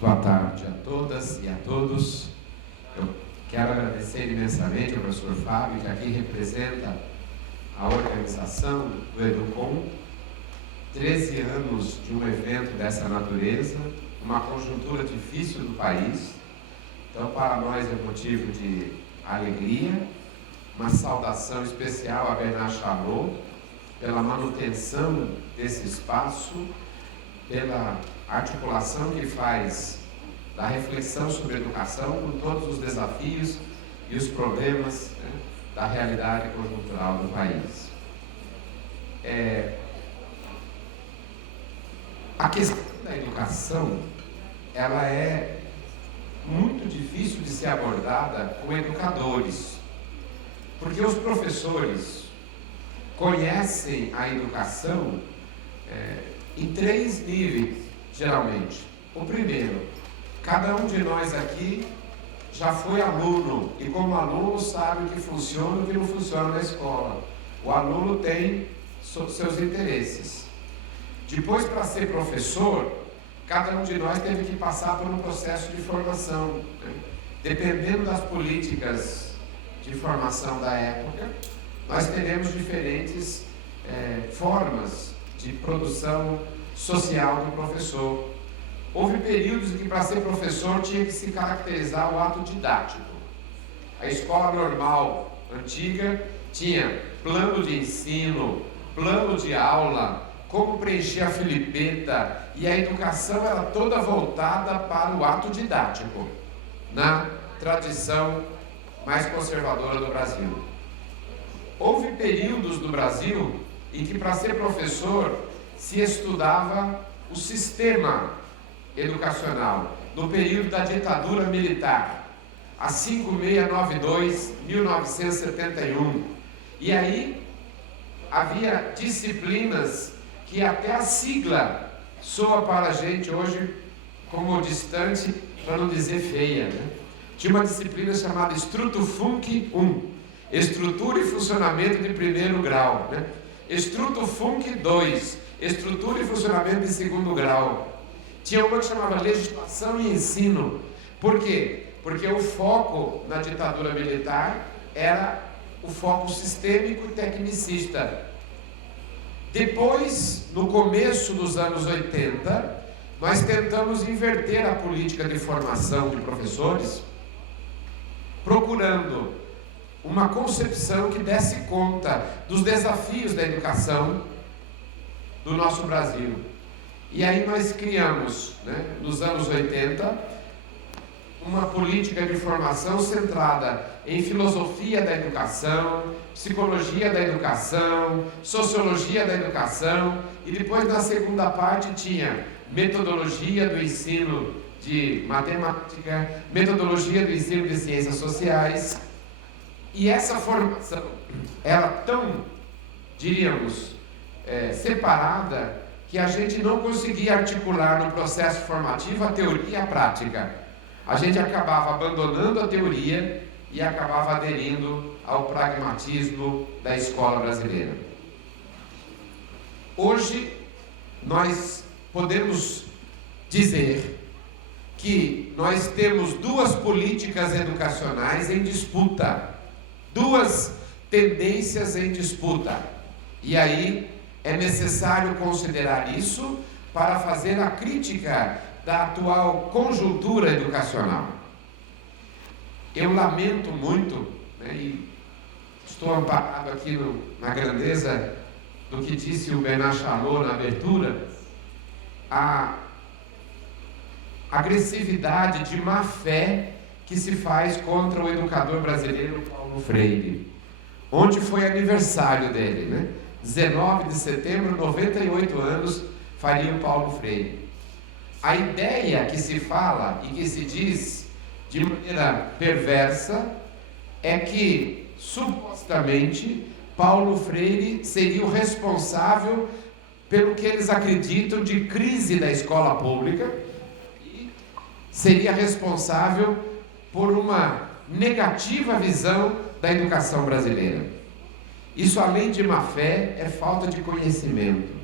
Boa tarde a todas e a todos. Eu quero agradecer imensamente ao professor Fábio, que aqui representa a organização do Educom. 13 anos de um evento dessa natureza, uma conjuntura difícil do país. Então, para nós é motivo de alegria. Uma saudação especial a Bernard Charlot pela manutenção desse espaço, pela articulação que faz da reflexão sobre educação com todos os desafios e os problemas, da realidade conjuntural do país. A questão da educação, ela é muito difícil de ser abordada com educadores, porque os professores conhecem a educação em 3 níveis, geralmente. O primeiro, cada um de nós aqui já foi aluno, e como aluno sabe o que funciona e o que não funciona na escola. O aluno tem seus interesses. Depois, para ser professor, cada um de nós teve que passar por um processo de formação, Dependendo das políticas de formação da época, nós teremos diferentes formas de produção social do professor. Houve períodos em que, para ser professor, tinha que se caracterizar o ato didático. A escola normal antiga tinha plano de ensino, plano de aula, como preencher a filipeta, e a educação era toda voltada para o ato didático, na tradição mais conservadora do Brasil. Houve períodos no Brasil em que, para ser professor, se estudava o sistema educacional, no período da ditadura militar, a 5692, 1971. E aí havia disciplinas que até a sigla soa para a gente hoje como distante, para não dizer feia, Tinha uma disciplina chamada Estruto Func 1, Estrutura e Funcionamento de Primeiro Grau, Estruto Func 2, Estrutura e Funcionamento de Segundo Grau. Tinha uma que chamava Legislação e Ensino. Por quê? Porque o foco na ditadura militar era o foco sistêmico e tecnicista. Depois, no começo dos anos 80, nós tentamos inverter a política de formação de professores, procurando uma concepção que desse conta dos desafios da educação do nosso Brasil. E aí nós criamos, nos anos 80, uma política de formação centrada em filosofia da educação, psicologia da educação, sociologia da educação, e depois, na segunda parte, tinha metodologia do ensino de matemática, metodologia do ensino de ciências sociais. E essa formação era tão, diríamos, separada, que a gente não conseguia articular no processo formativo a teoria e a prática. A gente acabava abandonando a teoria e acabava aderindo ao pragmatismo da escola brasileira. Hoje, nós podemos dizer que nós temos 2 políticas educacionais em disputa, 2 tendências em disputa. E aí é necessário considerar isso para fazer a crítica da atual conjuntura educacional. Eu lamento muito, e estou amparado aqui na grandeza do que disse o Bernard Charlot na abertura, a agressividade de má fé que se faz contra o educador brasileiro Paulo Freire. Ontem foi aniversário dele, 19 de setembro, 98 anos faria o Paulo Freire. A ideia que se fala e que se diz de maneira perversa é que, supostamente, Paulo Freire seria o responsável pelo que eles acreditam de crise da escola pública e seria responsável por uma negativa visão da educação brasileira. Isso, além de má fé, é falta de conhecimento.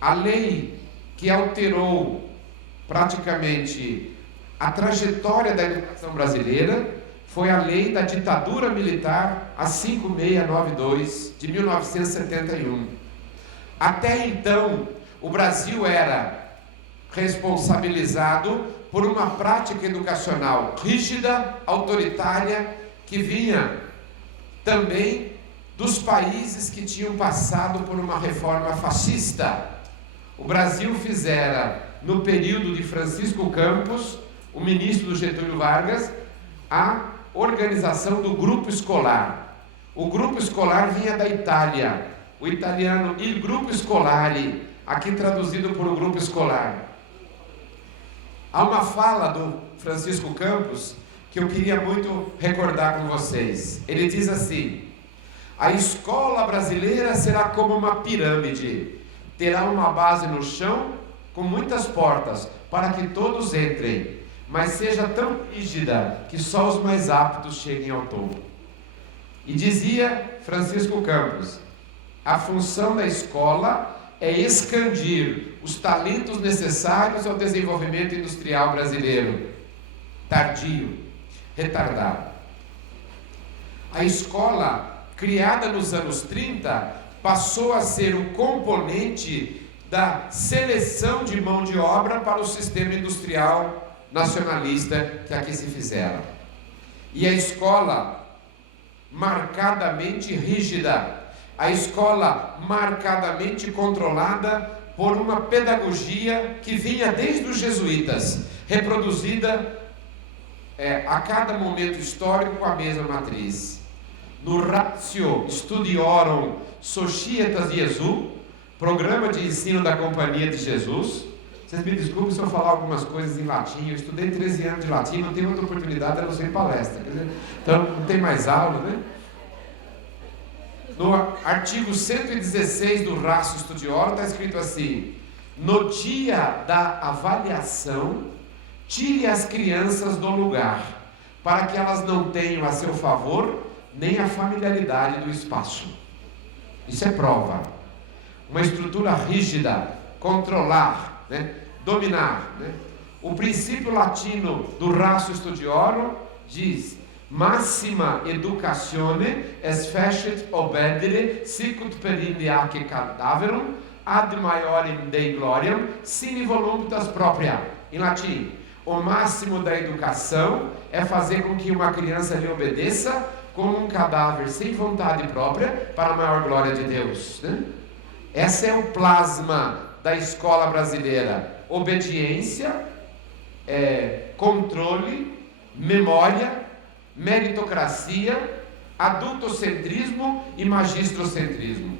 A lei que alterou praticamente a trajetória da educação brasileira foi a lei da ditadura militar, a 5692, de 1971. Até então, o Brasil era responsabilizado por uma prática educacional rígida, autoritária, que vinha também dos países que tinham passado por uma reforma fascista. O Brasil fizera, no período de Francisco Campos, o ministro do Getúlio Vargas, a organização do grupo escolar. O grupo escolar vinha da Itália, o italiano Il Gruppo Scolari, aqui traduzido por o grupo escolar. Há uma fala do Francisco Campos que eu queria muito recordar com vocês. Ele diz assim: a escola brasileira será como uma pirâmide, terá uma base no chão com muitas portas para que todos entrem, mas seja tão rígida que só os mais aptos cheguem ao topo. E dizia Francisco Campos: a função da escola é expandir os talentos necessários ao desenvolvimento industrial brasileiro, tardio, retardado. A escola, criada nos anos 30, passou a ser um componente da seleção de mão de obra para o sistema industrial nacionalista que aqui se fizeram. E a escola marcadamente rígida, a escola marcadamente controlada por uma pedagogia que vinha desde os jesuítas, reproduzida a cada momento histórico com a mesma matriz. No Ratio Studiorum Societas Jesu, programa de ensino da Companhia de Jesus. Vocês me desculpem se eu falar algumas coisas em latim, eu estudei 13 anos de latim, não tenho outra oportunidade, eu não sei palestra, então não tem mais aula, né? No artigo 116 do Ratio Studiorum está escrito assim: no dia da avaliação, tire as crianças do lugar, para que elas não tenham a seu favor nem a familiaridade do espaço. Isso é prova. Uma estrutura rígida, controlar, dominar. O princípio latino do Ratio Studiorum diz: massima educatione est fecit obedere sicut perinde ac cadaverum ad maiorem Dei gloriam sine voluntas propria. Em latim, o máximo da educação é fazer com que uma criança lhe obedeça como um cadáver sem vontade própria para a maior glória de Deus. Esse é o plasma da escola brasileira: obediência, controle, memória, meritocracia, adultocentrismo e magistrocentrismo.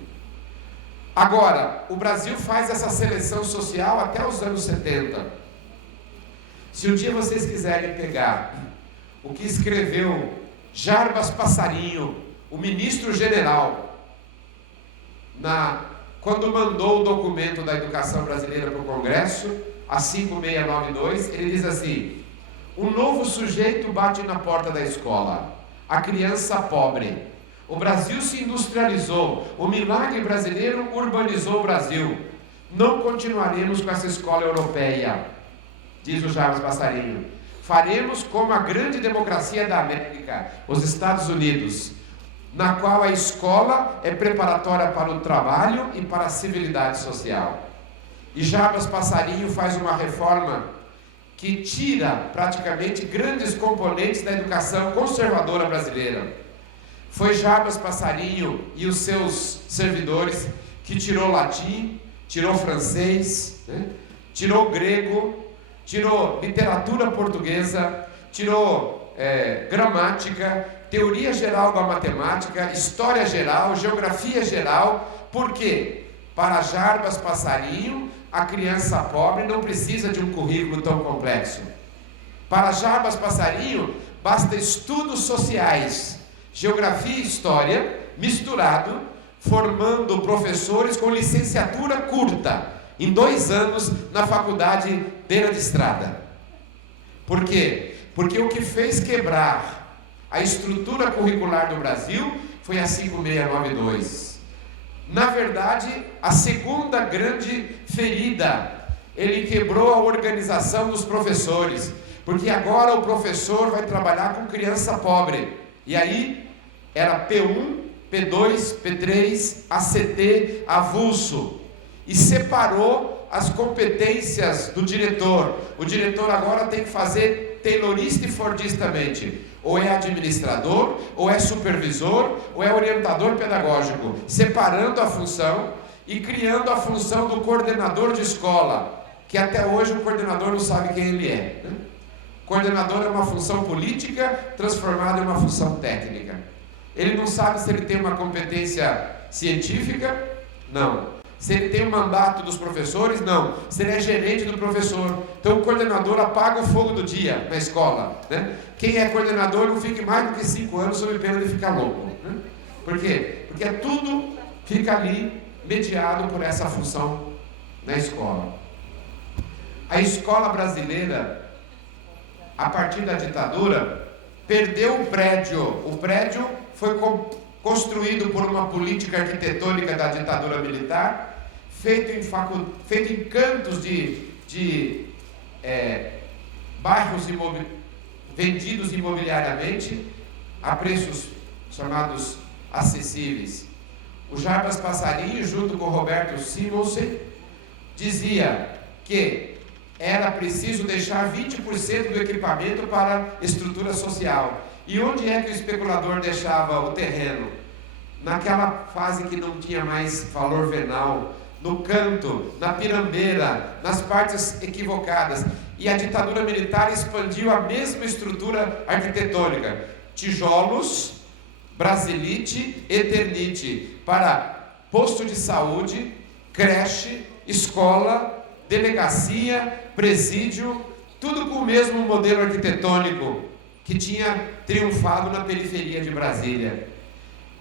Agora, o Brasil faz essa seleção social até os anos 70. Se um dia vocês quiserem pegar o que escreveu Jarbas Passarinho, o ministro general, quando mandou o documento da educação brasileira para o Congresso, a 5692, ele diz assim: um novo sujeito bate na porta da escola, a criança pobre. O Brasil se industrializou, o milagre brasileiro urbanizou o Brasil. Não continuaremos com essa escola europeia, diz o Jarbas Passarinho. Faremos como a grande democracia da América, os Estados Unidos, na qual a escola é preparatória para o trabalho e para a civilidade social. E Jarbas Passarinho faz uma reforma que tira praticamente grandes componentes da educação conservadora brasileira. Foi Jarbas Passarinho e os seus servidores que tirou latim, tirou francês, tirou grego, tirou literatura portuguesa, tirou gramática, teoria geral da matemática, história geral, geografia geral. Por quê? Para Jarbas Passarinho, a criança pobre não precisa de um currículo tão complexo. Para Jarbas Passarinho, basta estudos sociais, geografia e história, misturado, formando professores com licenciatura curta, em 2 anos, na faculdade beira de estrada. Por quê? Porque o que fez quebrar a estrutura curricular do Brasil foi a 5692. Na verdade, a segunda grande ferida ele quebrou a organização dos professores, porque agora o professor vai trabalhar com criança pobre. E aí era P1, P2, P3, ACT, avulso, e separou as competências do diretor. O diretor agora tem que fazer taylorista e fordistamente. Ou é administrador, ou é supervisor, ou é orientador pedagógico, separando a função e criando a função do coordenador de escola, que até hoje o coordenador não sabe quem ele é, né? Coordenador é uma função política transformada em uma função técnica. Ele não sabe se ele tem uma competência científica? Não. Se ele tem um mandato dos professores? Não. Se ele é gerente do professor. Então o coordenador apaga o fogo do dia na escola, né? Quem é coordenador não fique mais do que 5 anos sob pena de ficar louco, né? Por quê? Porque tudo fica ali mediado por essa função na escola. A escola brasileira, a partir da ditadura, perdeu o prédio. O prédio foi construído por uma política arquitetônica da ditadura militar, feito em cantos de bairros vendidos imobiliariamente a preços chamados acessíveis. O Jarbas Passarinho, junto com o Roberto Simonsen, dizia que era preciso deixar 20% do equipamento para estrutura social. E onde é que o especulador deixava o terreno? Naquela fase que não tinha mais valor venal, no canto, na pirambeira, nas partes equivocadas. E a ditadura militar expandiu a mesma estrutura arquitetônica. Tijolos, brasilite, eternite, para posto de saúde, creche, escola, delegacia, presídio, tudo com o mesmo modelo arquitetônico que tinha triunfado na periferia de Brasília.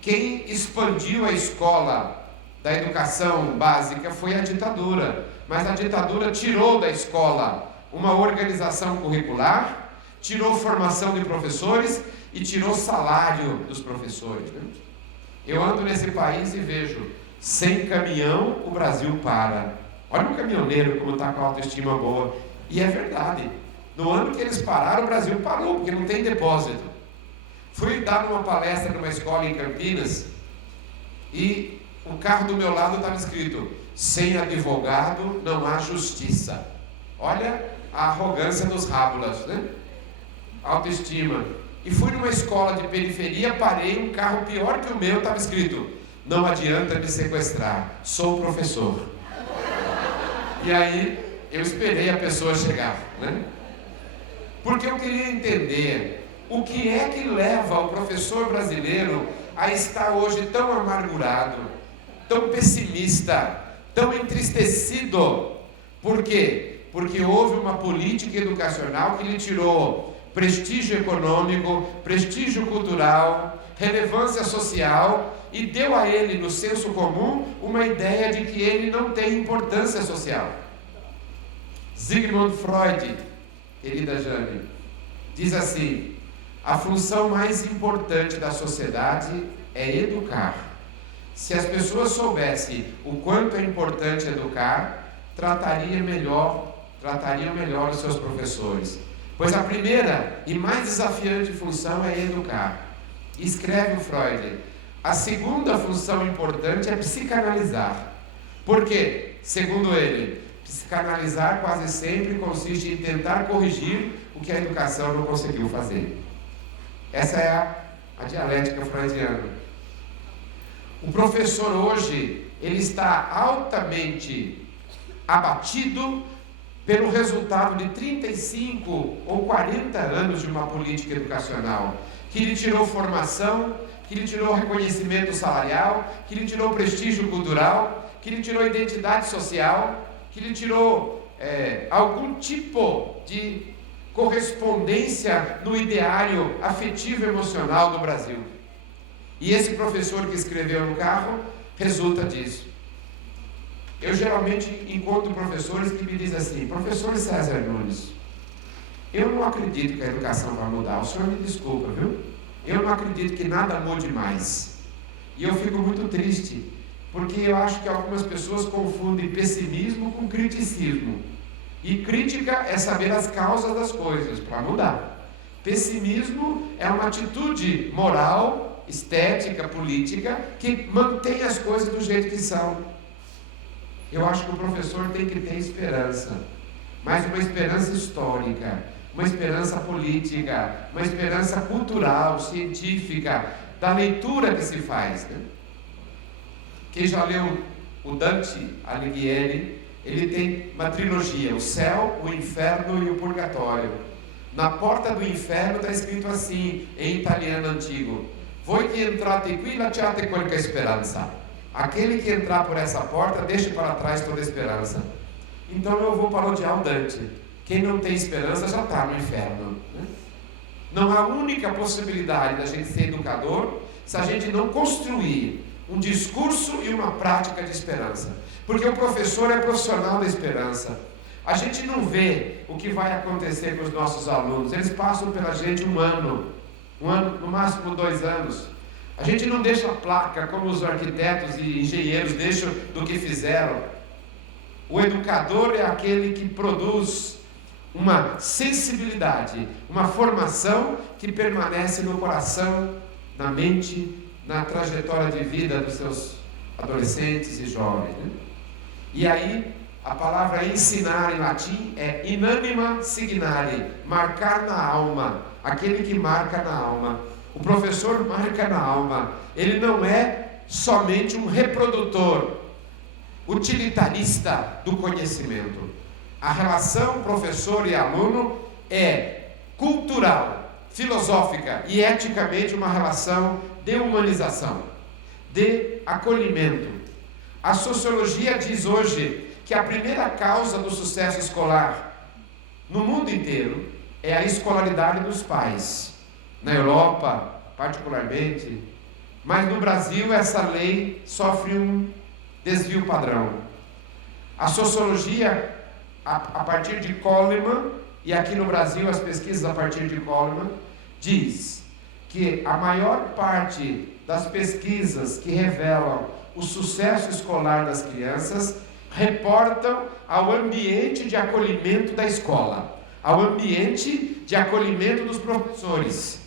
Quem expandiu a escola da educação básica foi a ditadura, mas a ditadura tirou da escola uma organização curricular, tirou formação de professores e tirou salário dos professores, né? Eu ando nesse país e vejo, sem caminhão o Brasil para. Olha o caminhoneiro como está com a autoestima boa. E é verdade. No ano que eles pararam, o Brasil parou, porque não tem depósito. Fui dar uma palestra numa escola em Campinas e o carro do meu lado estava escrito: sem advogado não há justiça. Olha a arrogância dos rábulas, né? Autoestima. E fui numa escola de periferia, parei, um carro pior que o meu, estava escrito: não adianta me sequestrar, sou professor. E aí eu esperei a pessoa chegar, né? Porque eu queria entender o que é que leva o professor brasileiro a estar hoje tão amargurado, tão pessimista, tão entristecido. Por quê? Porque houve uma política educacional que lhe tirou prestígio econômico, prestígio cultural, relevância social e deu a ele, no senso comum, uma ideia de que ele não tem importância social. Sigmund Freud, querida Jane, diz assim: a função mais importante da sociedade é educar. Se as pessoas soubessem o quanto é importante educar, tratariam melhor os seus professores. Pois a primeira e mais desafiante função é educar. Escreve o Freud: a segunda função importante é psicanalizar. Por quê? Segundo ele, psicanalizar quase sempre consiste em tentar corrigir o que a educação não conseguiu fazer. Essa é a dialética freudiana. O professor hoje, ele está altamente abatido pelo resultado de 35 ou 40 anos de uma política educacional, que lhe tirou formação, que lhe tirou reconhecimento salarial, que lhe tirou prestígio cultural, que lhe tirou identidade social, que lhe tirou algum tipo de correspondência no ideário afetivo emocional do Brasil. E esse professor que escreveu no carro resulta disso. Eu geralmente encontro professores que me dizem assim: professor César Nunes, eu não acredito que a educação vai mudar, o senhor me desculpa, viu? Eu não acredito que nada mude mais. E eu fico muito triste, porque eu acho que algumas pessoas confundem pessimismo com criticismo. E crítica é saber as causas das coisas para mudar. Pessimismo é uma atitude moral, estética, política, que mantém as coisas do jeito que são. Eu acho que o professor tem que ter esperança, mas uma esperança histórica, uma esperança política, uma esperança cultural, científica, da leitura que se faz, né? Quem já leu o Dante Alighieri, ele tem uma trilogia: o céu, o inferno e o purgatório. Na porta do inferno está escrito assim, em italiano antigo: voi que entrate qui lasciate qualche speranza. Aquele que entrar por essa porta, deixe para trás toda a esperança. Então eu vou parodiar o Dante. Quem não tem esperança já está no inferno, né? Não há única possibilidade da gente ser educador se a gente não construir um discurso e uma prática de esperança. Porque o professor é profissional da esperança. A gente não vê o que vai acontecer com os nossos alunos. Eles passam pela gente um ano, no máximo 2 anos. A gente não deixa placa como os arquitetos e engenheiros deixam do que fizeram. O educador é aquele que produz uma sensibilidade, uma formação que permanece no coração, na mente, na trajetória de vida dos seus adolescentes e jovens, né? E aí, a palavra ensinar em latim é inanima signare, marcar na alma, aquele que marca na alma. O professor marca na alma, ele não é somente um reprodutor, utilitarista do conhecimento. A relação professor e aluno é cultural, filosófica e eticamente uma relação de humanização, de acolhimento. A sociologia diz hoje que a primeira causa do sucesso escolar no mundo inteiro é a escolaridade dos pais. Na Europa, particularmente, mas no Brasil essa lei sofre um desvio padrão. A sociologia, a partir de Coleman, e aqui no Brasil as pesquisas a partir de Coleman, diz que a maior parte das pesquisas que revelam o sucesso escolar das crianças reportam ao ambiente de acolhimento da escola, ao ambiente de acolhimento dos professores.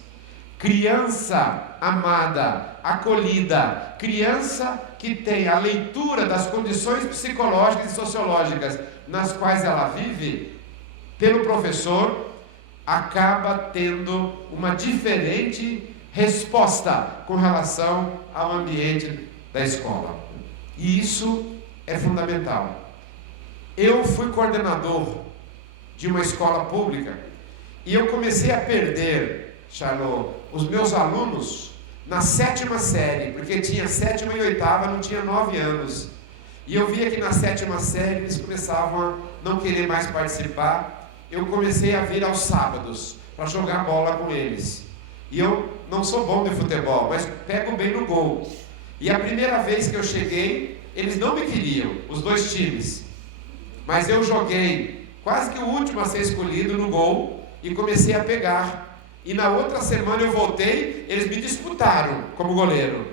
Criança amada, acolhida, criança que tem a leitura das condições psicológicas e sociológicas nas quais ela vive, pelo professor, acaba tendo uma diferente resposta com relação ao ambiente da escola. E isso é fundamental. Eu fui coordenador de uma escola pública e eu comecei a perder, Charlot, os meus alunos na 7ª série, porque tinha 7ª e 8ª, não tinha 9 anos. E eu via que na 7ª série eles começavam a não querer mais participar. Eu comecei a vir aos sábados para jogar bola com eles. E eu não sou bom de futebol, mas pego bem no gol. E a primeira vez que eu cheguei, eles não me queriam, os 2 times. Mas eu joguei quase que o último a ser escolhido no gol e comecei a pegar. E na outra semana eu voltei, eles me disputaram como goleiro.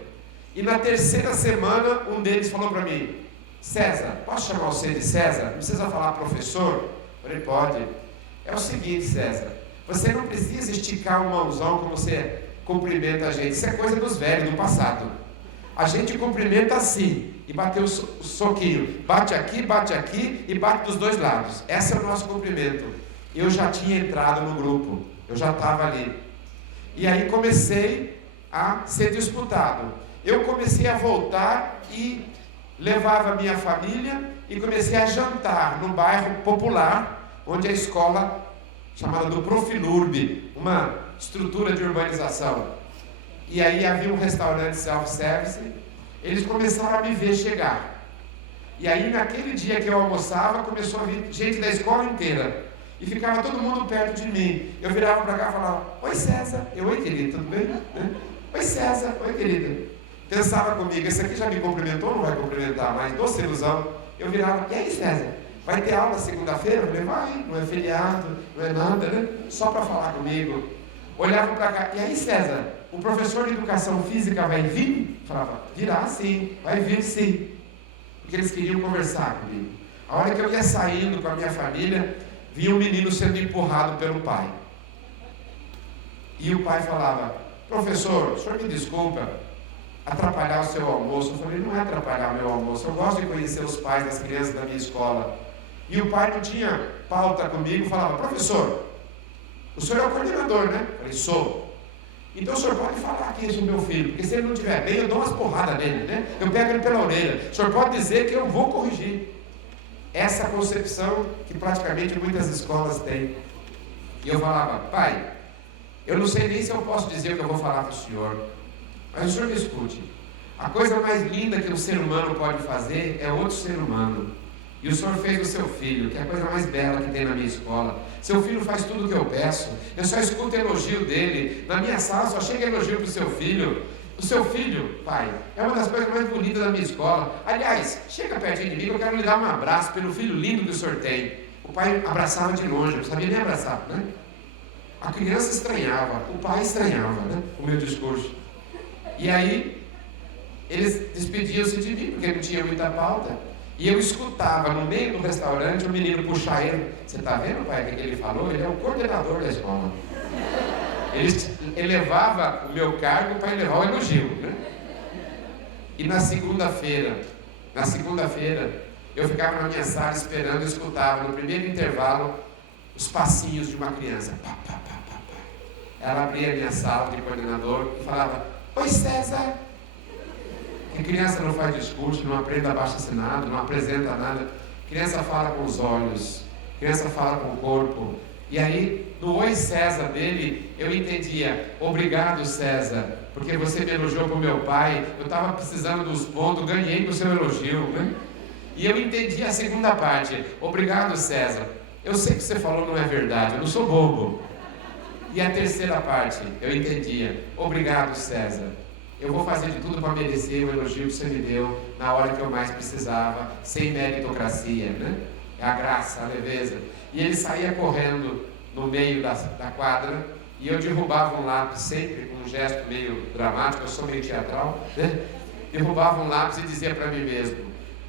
E na 3ª semana, um deles falou para mim: César, posso chamar você de César? Não precisa falar professor? Eu falei: pode. É o seguinte, César, você não precisa esticar o mãozão como você cumprimenta a gente. Isso é coisa dos velhos, do passado. A gente cumprimenta assim, e bater o soquinho. Bate aqui e bate dos 2 lados. Esse é o nosso cumprimento. Eu já tinha entrado no grupo. Eu já estava ali. E aí comecei a ser disputado. Eu comecei a voltar e levava a minha família e comecei a jantar no bairro popular, onde a escola, chamada do Profilurb, uma estrutura de urbanização. E aí havia um restaurante self-service, eles começaram a me ver chegar. E aí naquele dia que eu almoçava, começou a vir gente da escola inteira. E ficava todo mundo perto de mim. Eu virava para cá e falava: oi César. Oi querido, tudo bem? Oi César, oi querido. Pensava comigo: esse aqui já me cumprimentou ou não vai cumprimentar mais? Doce ilusão. Eu virava: e aí César, vai ter aula segunda-feira? Eu falei: vai, não é feriado, não é nada, né? Só para falar comigo. Olhava para cá: e aí César, o professor de educação física vai vir? Eu falava: virá sim, vai vir sim. Porque eles queriam conversar comigo. A hora que eu ia saindo com a minha família, via um menino sendo empurrado pelo pai. E o pai falava: professor, o senhor me desculpa atrapalhar o seu almoço. Eu falei: não é atrapalhar o meu almoço, eu gosto de conhecer os pais das crianças da minha escola. E o pai não tinha pauta comigo, falava: professor, o senhor é o coordenador, né? Eu falei: sou. Então o senhor pode falar aqui sobre o meu filho, porque se ele não estiver bem, eu dou umas porradas nele, né? Eu pego ele pela orelha. O senhor pode dizer que eu vou corrigir. Essa concepção que praticamente muitas escolas têm. E eu falava: pai, eu não sei nem se eu posso dizer o que eu vou falar para o senhor, mas o senhor me escute. A coisa mais linda que um ser humano pode fazer é outro ser humano. E o senhor fez o seu filho, que é a coisa mais bela que tem na minha escola. Seu filho faz tudo o que eu peço. Eu só escuto elogio dele. Na minha sala só chega elogio para o seu filho. O seu filho, pai, é uma das coisas mais bonitas da minha escola. Aliás, chega pertinho de mim que eu quero lhe dar um abraço pelo filho lindo que o senhor tem. O pai abraçava de longe, não sabia nem abraçar, né? A criança estranhava, o pai estranhava, né? O meu discurso. E aí, eles despediam-se de mim, porque não tinha muita pauta. E eu escutava no meio do restaurante o menino puxar ele. Você está vendo, pai, o que ele falou? Ele é o coordenador da escola. Ele elevava o meu cargo para elevar o elogio, né? E na segunda-feira, eu ficava na minha sala esperando, eu escutava no primeiro intervalo os passinhos de uma criança. Pá, pá, pá, pá, pá. Ela abria a minha sala de coordenador e falava: oi, César. Que criança não faz discurso, não aprende abaixo-assinado, não apresenta nada. Criança fala com os olhos, criança fala com o corpo. E aí, no oi César dele, eu entendia: obrigado, César, porque você me elogiou para o meu pai, eu estava precisando dos pontos, ganhei com o seu elogio, né? E eu entendi a segunda parte: obrigado, César, eu sei que você falou não é verdade, eu não sou bobo. E a terceira parte, eu entendia: obrigado, César, eu vou fazer de tudo para merecer o elogio que você me deu na hora que eu mais precisava, sem meritocracia, né? É a graça, a leveza. E ele saía correndo no meio da quadra, e eu derrubava um lápis, sempre com um gesto meio dramático, eu sou meio teatral, né? Derrubava um lápis e dizia para mim mesmo: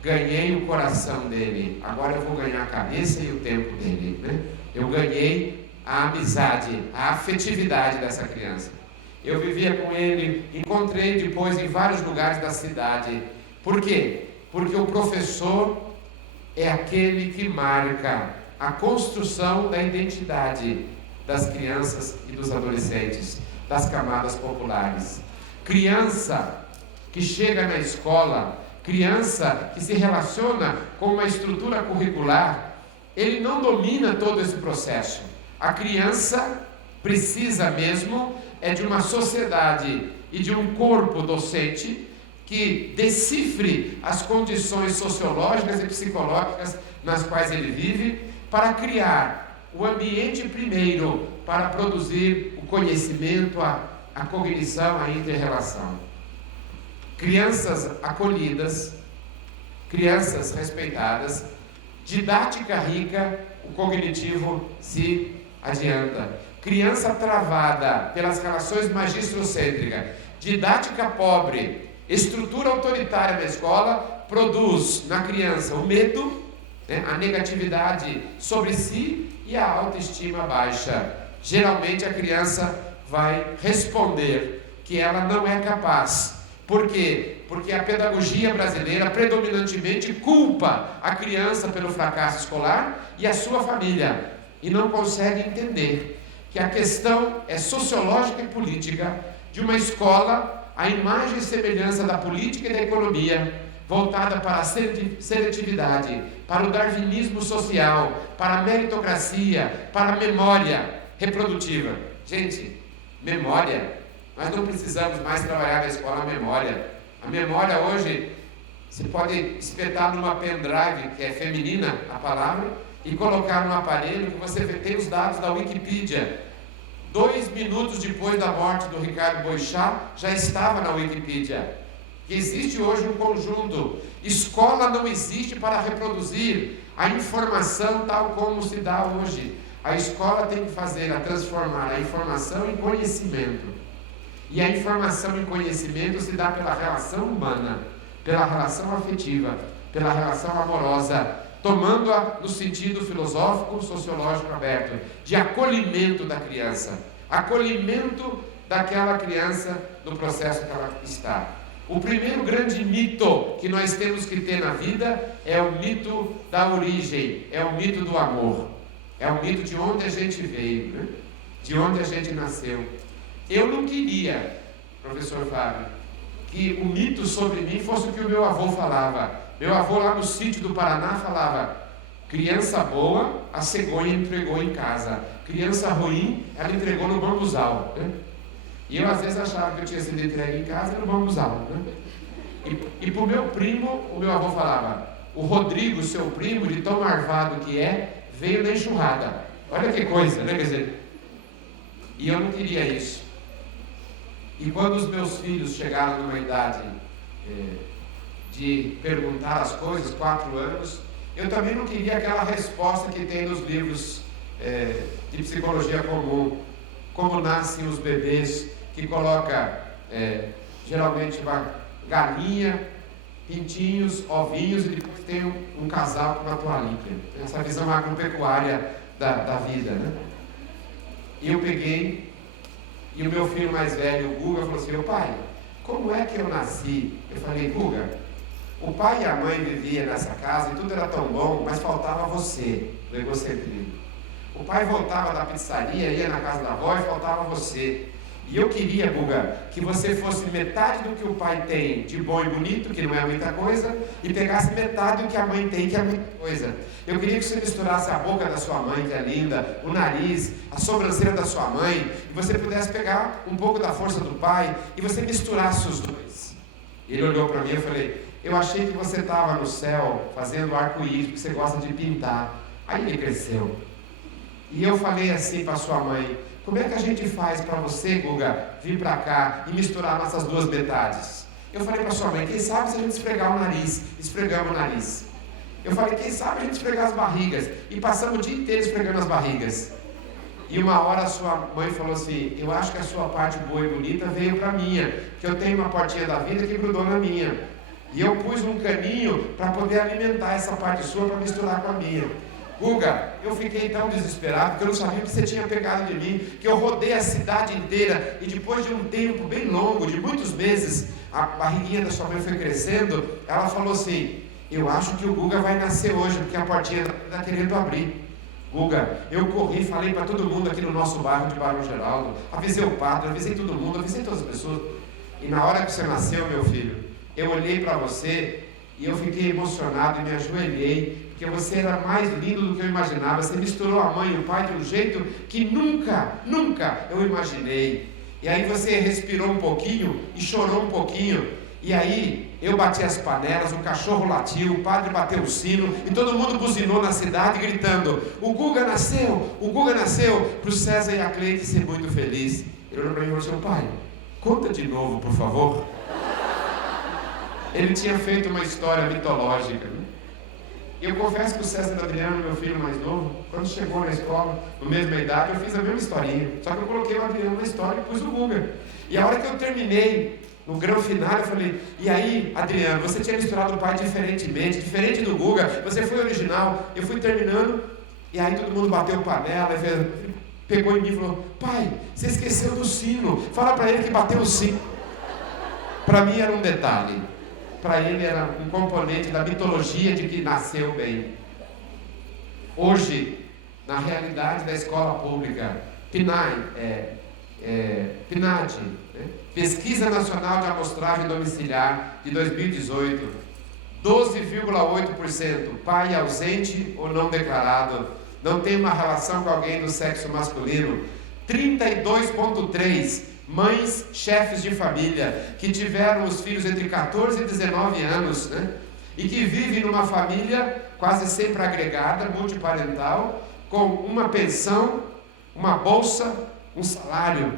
ganhei o coração dele, agora eu vou ganhar a cabeça e o tempo dele, né? Eu ganhei a amizade, a afetividade dessa criança. Eu vivia com ele, encontrei depois em vários lugares da cidade. Por quê? Porque o professor é aquele que marca a construção da identidade das crianças e dos adolescentes, das camadas populares. Criança que chega na escola, criança que se relaciona com uma estrutura curricular, ele não domina todo esse processo. A criança precisa mesmo de uma sociedade e de um corpo docente que decifre as condições sociológicas e psicológicas nas quais ele vive, para criar o ambiente primeiro para produzir o conhecimento, a cognição, a inter-relação. Crianças acolhidas, crianças respeitadas, didática rica, o cognitivo se adianta. Criança travada pelas relações magistrocêntricas, didática pobre, estrutura autoritária da escola, produz na criança o medo, né, a negatividade sobre si e a autoestima baixa. Geralmente a criança vai responder que ela não é capaz. Por quê? Porque a pedagogia brasileira predominantemente culpa a criança pelo fracasso escolar e a sua família, e não consegue entender que a questão é sociológica e política de uma escola, a imagem e semelhança da política e da economia, voltada para a seletividade, para o darwinismo social, para a meritocracia, para a memória reprodutiva. Gente, memória, nós não precisamos mais trabalhar na escola a memória. A memória hoje, você pode espetar numa pendrive, que é feminina a palavra, e colocar no aparelho que você tem os dados da Wikipedia. 2 minutos depois da morte do Ricardo Boechat, já estava na Wikipedia. Que existe hoje um conjunto. Escola não existe para reproduzir a informação tal como se dá hoje. A escola tem que transformar a informação em conhecimento. E a informação em conhecimento se dá pela relação humana, pela relação afetiva, pela relação amorosa. tomando-a no sentido filosófico, sociológico aberto, de acolhimento da criança, acolhimento daquela criança no processo que ela está. O primeiro grande mito que nós temos que ter na vida é o mito da origem, é o mito do amor, é o mito de onde a gente veio, né? De onde a gente nasceu. Eu não queria, professor Fábio, que o mito sobre mim fosse o que o meu avô falava. Meu avô lá no sítio do Paraná falava: criança boa, a cegonha entregou em casa. Criança ruim, ela entregou no bambuzal, né? E eu às vezes achava que eu tinha sido entregue em casa no bambuzal, né? E para o meu primo, o meu avô falava: o Rodrigo, seu primo, de tão marvado que é, veio na enxurrada. Olha que coisa, né? Quer dizer, e eu não queria isso. E quando os meus filhos chegaram numa idade de perguntar as coisas, 4 anos, eu também não queria aquela resposta que tem nos livros de psicologia comum, como nascem os bebês, que coloca geralmente uma galinha, pintinhos, ovinhos, e depois tem um casal com uma toalhinha. Tem essa visão agropecuária da vida, né? E eu peguei, e o meu filho mais velho, o Guga, falou assim: meu pai, como é que eu nasci? Eu falei: Guga, o pai e a mãe viviam nessa casa e tudo era tão bom, mas faltava você, o egocentrismo. O pai voltava da pizzaria, ia na casa da avó e faltava você. E eu queria, Guga, que você fosse metade do que o pai tem de bom e bonito, que não é muita coisa, e pegasse metade do que a mãe tem, que é muita coisa. Eu queria que você misturasse a boca da sua mãe, que é linda, o nariz, a sobrancelha da sua mãe, e você pudesse pegar um pouco da força do pai, e você misturasse os dois. Ele olhou para mim e eu falei: eu achei que você estava no céu fazendo arco-íris, porque você gosta de pintar. Aí ele cresceu. E eu falei assim para sua mãe: como é que a gente faz para você, Guga, vir para cá e misturar nossas duas metades? Eu falei para sua mãe: quem sabe se a gente esfregar o nariz? Esfregamos o nariz. Eu falei: quem sabe a gente esfregar as barrigas? E passamos o dia inteiro esfregando as barrigas. E uma hora a sua mãe falou assim: eu acho que a sua parte boa e bonita veio para a minha, que eu tenho uma portinha da vida que grudou na minha. E eu pus um caninho para poder alimentar essa parte sua, para misturar com a minha. Guga, eu fiquei tão desesperado que eu não sabia o que você tinha pegado de mim, que eu rodei a cidade inteira, e depois de um tempo bem longo, de muitos meses, a barriguinha da sua mãe foi crescendo. Ela falou assim: eu acho que o Guga vai nascer hoje, porque a portinha está querendo abrir. Guga, eu corri, falei para todo mundo aqui no nosso bairro de Barão Geraldo, avisei o padre, avisei todo mundo, avisei todas as pessoas. E na hora que você nasceu, meu filho, eu olhei para você e eu fiquei emocionado e me ajoelhei, porque você era mais lindo do que eu imaginava. Você misturou a mãe e o pai de um jeito que nunca eu imaginei. E aí você respirou um pouquinho e chorou um pouquinho. E aí eu bati as panelas, o cachorro latiu, o padre bateu o sino e todo mundo buzinou na cidade gritando: o Guga nasceu, para o César e a Cleide ser muito feliz. Ele olhou para mim e falou assim: pai, conta de novo, por favor. Ele tinha feito uma história mitológica, né? E eu confesso que o César Adriano, meu filho mais novo, quando chegou na escola, na mesma idade, eu fiz a mesma historinha. Só que eu coloquei o Adriano na história e pus o Guga. E a hora que eu terminei, no grão final, eu falei: e aí, Adriano, você tinha misturado o pai diferentemente, diferente do Guga, você foi original. Eu fui terminando, e aí todo mundo bateu panela, pegou em mim e falou: pai, você esqueceu do sino, fala para ele que bateu o sino. Para mim era um detalhe. Para ele era um componente da mitologia de que nasceu bem. Hoje, na realidade da escola pública, PNAD, Pesquisa Nacional de Amostragem Domiciliar de 2018, 12,8% pai ausente ou não declarado, não tem uma relação com alguém do sexo masculino. 32,3% mães chefes de família, que tiveram os filhos entre 14 e 19 anos, né? E que vivem numa família quase sempre agregada, multiparental, com uma pensão, uma bolsa, um salário.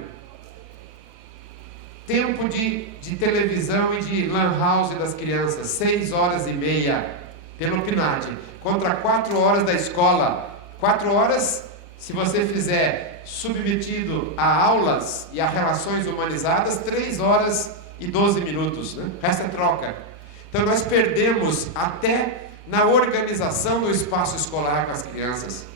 Tempo de televisão e de lan house das crianças, 6 horas e meia, pelo PNAD, contra 4 horas da escola. 4 horas, se você fizer submetido a aulas e a relações humanizadas, 3 horas e 12 minutos, né? Resta troca. Então nós perdemos até na organização do espaço escolar com as crianças,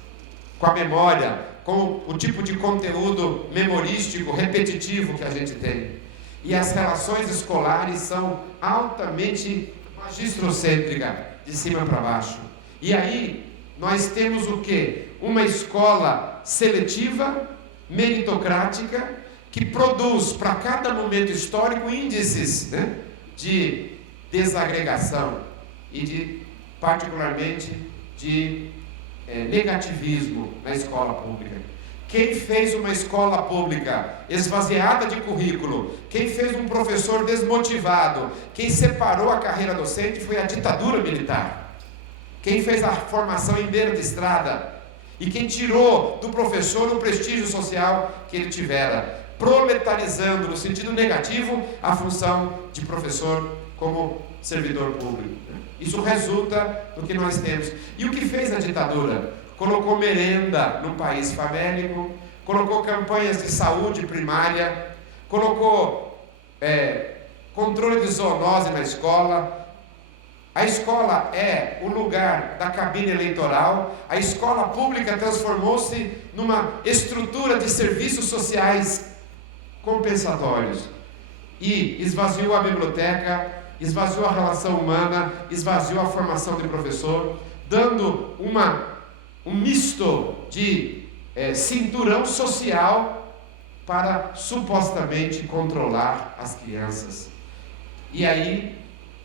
com a memória, com o tipo de conteúdo memorístico, repetitivo que a gente tem. E as relações escolares são altamente magistrocêntricas, de cima para baixo. E aí, nós temos o quê? Uma escola seletiva, meritocrática, que produz para cada momento histórico índices, né, de desagregação e particularmente de negativismo na escola pública. Quem fez uma escola pública esvaziada de currículo, quem fez um professor desmotivado, quem separou a carreira docente foi a ditadura militar. Quem fez a formação em beira de estrada e quem tirou do professor o prestígio social que ele tivera, proletarizando no sentido negativo a função de professor como servidor público. Isso resulta no que nós temos. E o que fez a ditadura? Colocou merenda num país famélico, colocou campanhas de saúde primária, colocou controle de zoonose na escola. A escola é o lugar da cabine eleitoral. A escola pública transformou-se numa estrutura de serviços sociais compensatórios e esvaziou a biblioteca, esvaziou a relação humana, esvaziou a formação de professor, dando um misto de cinturão social para supostamente controlar as crianças. E aí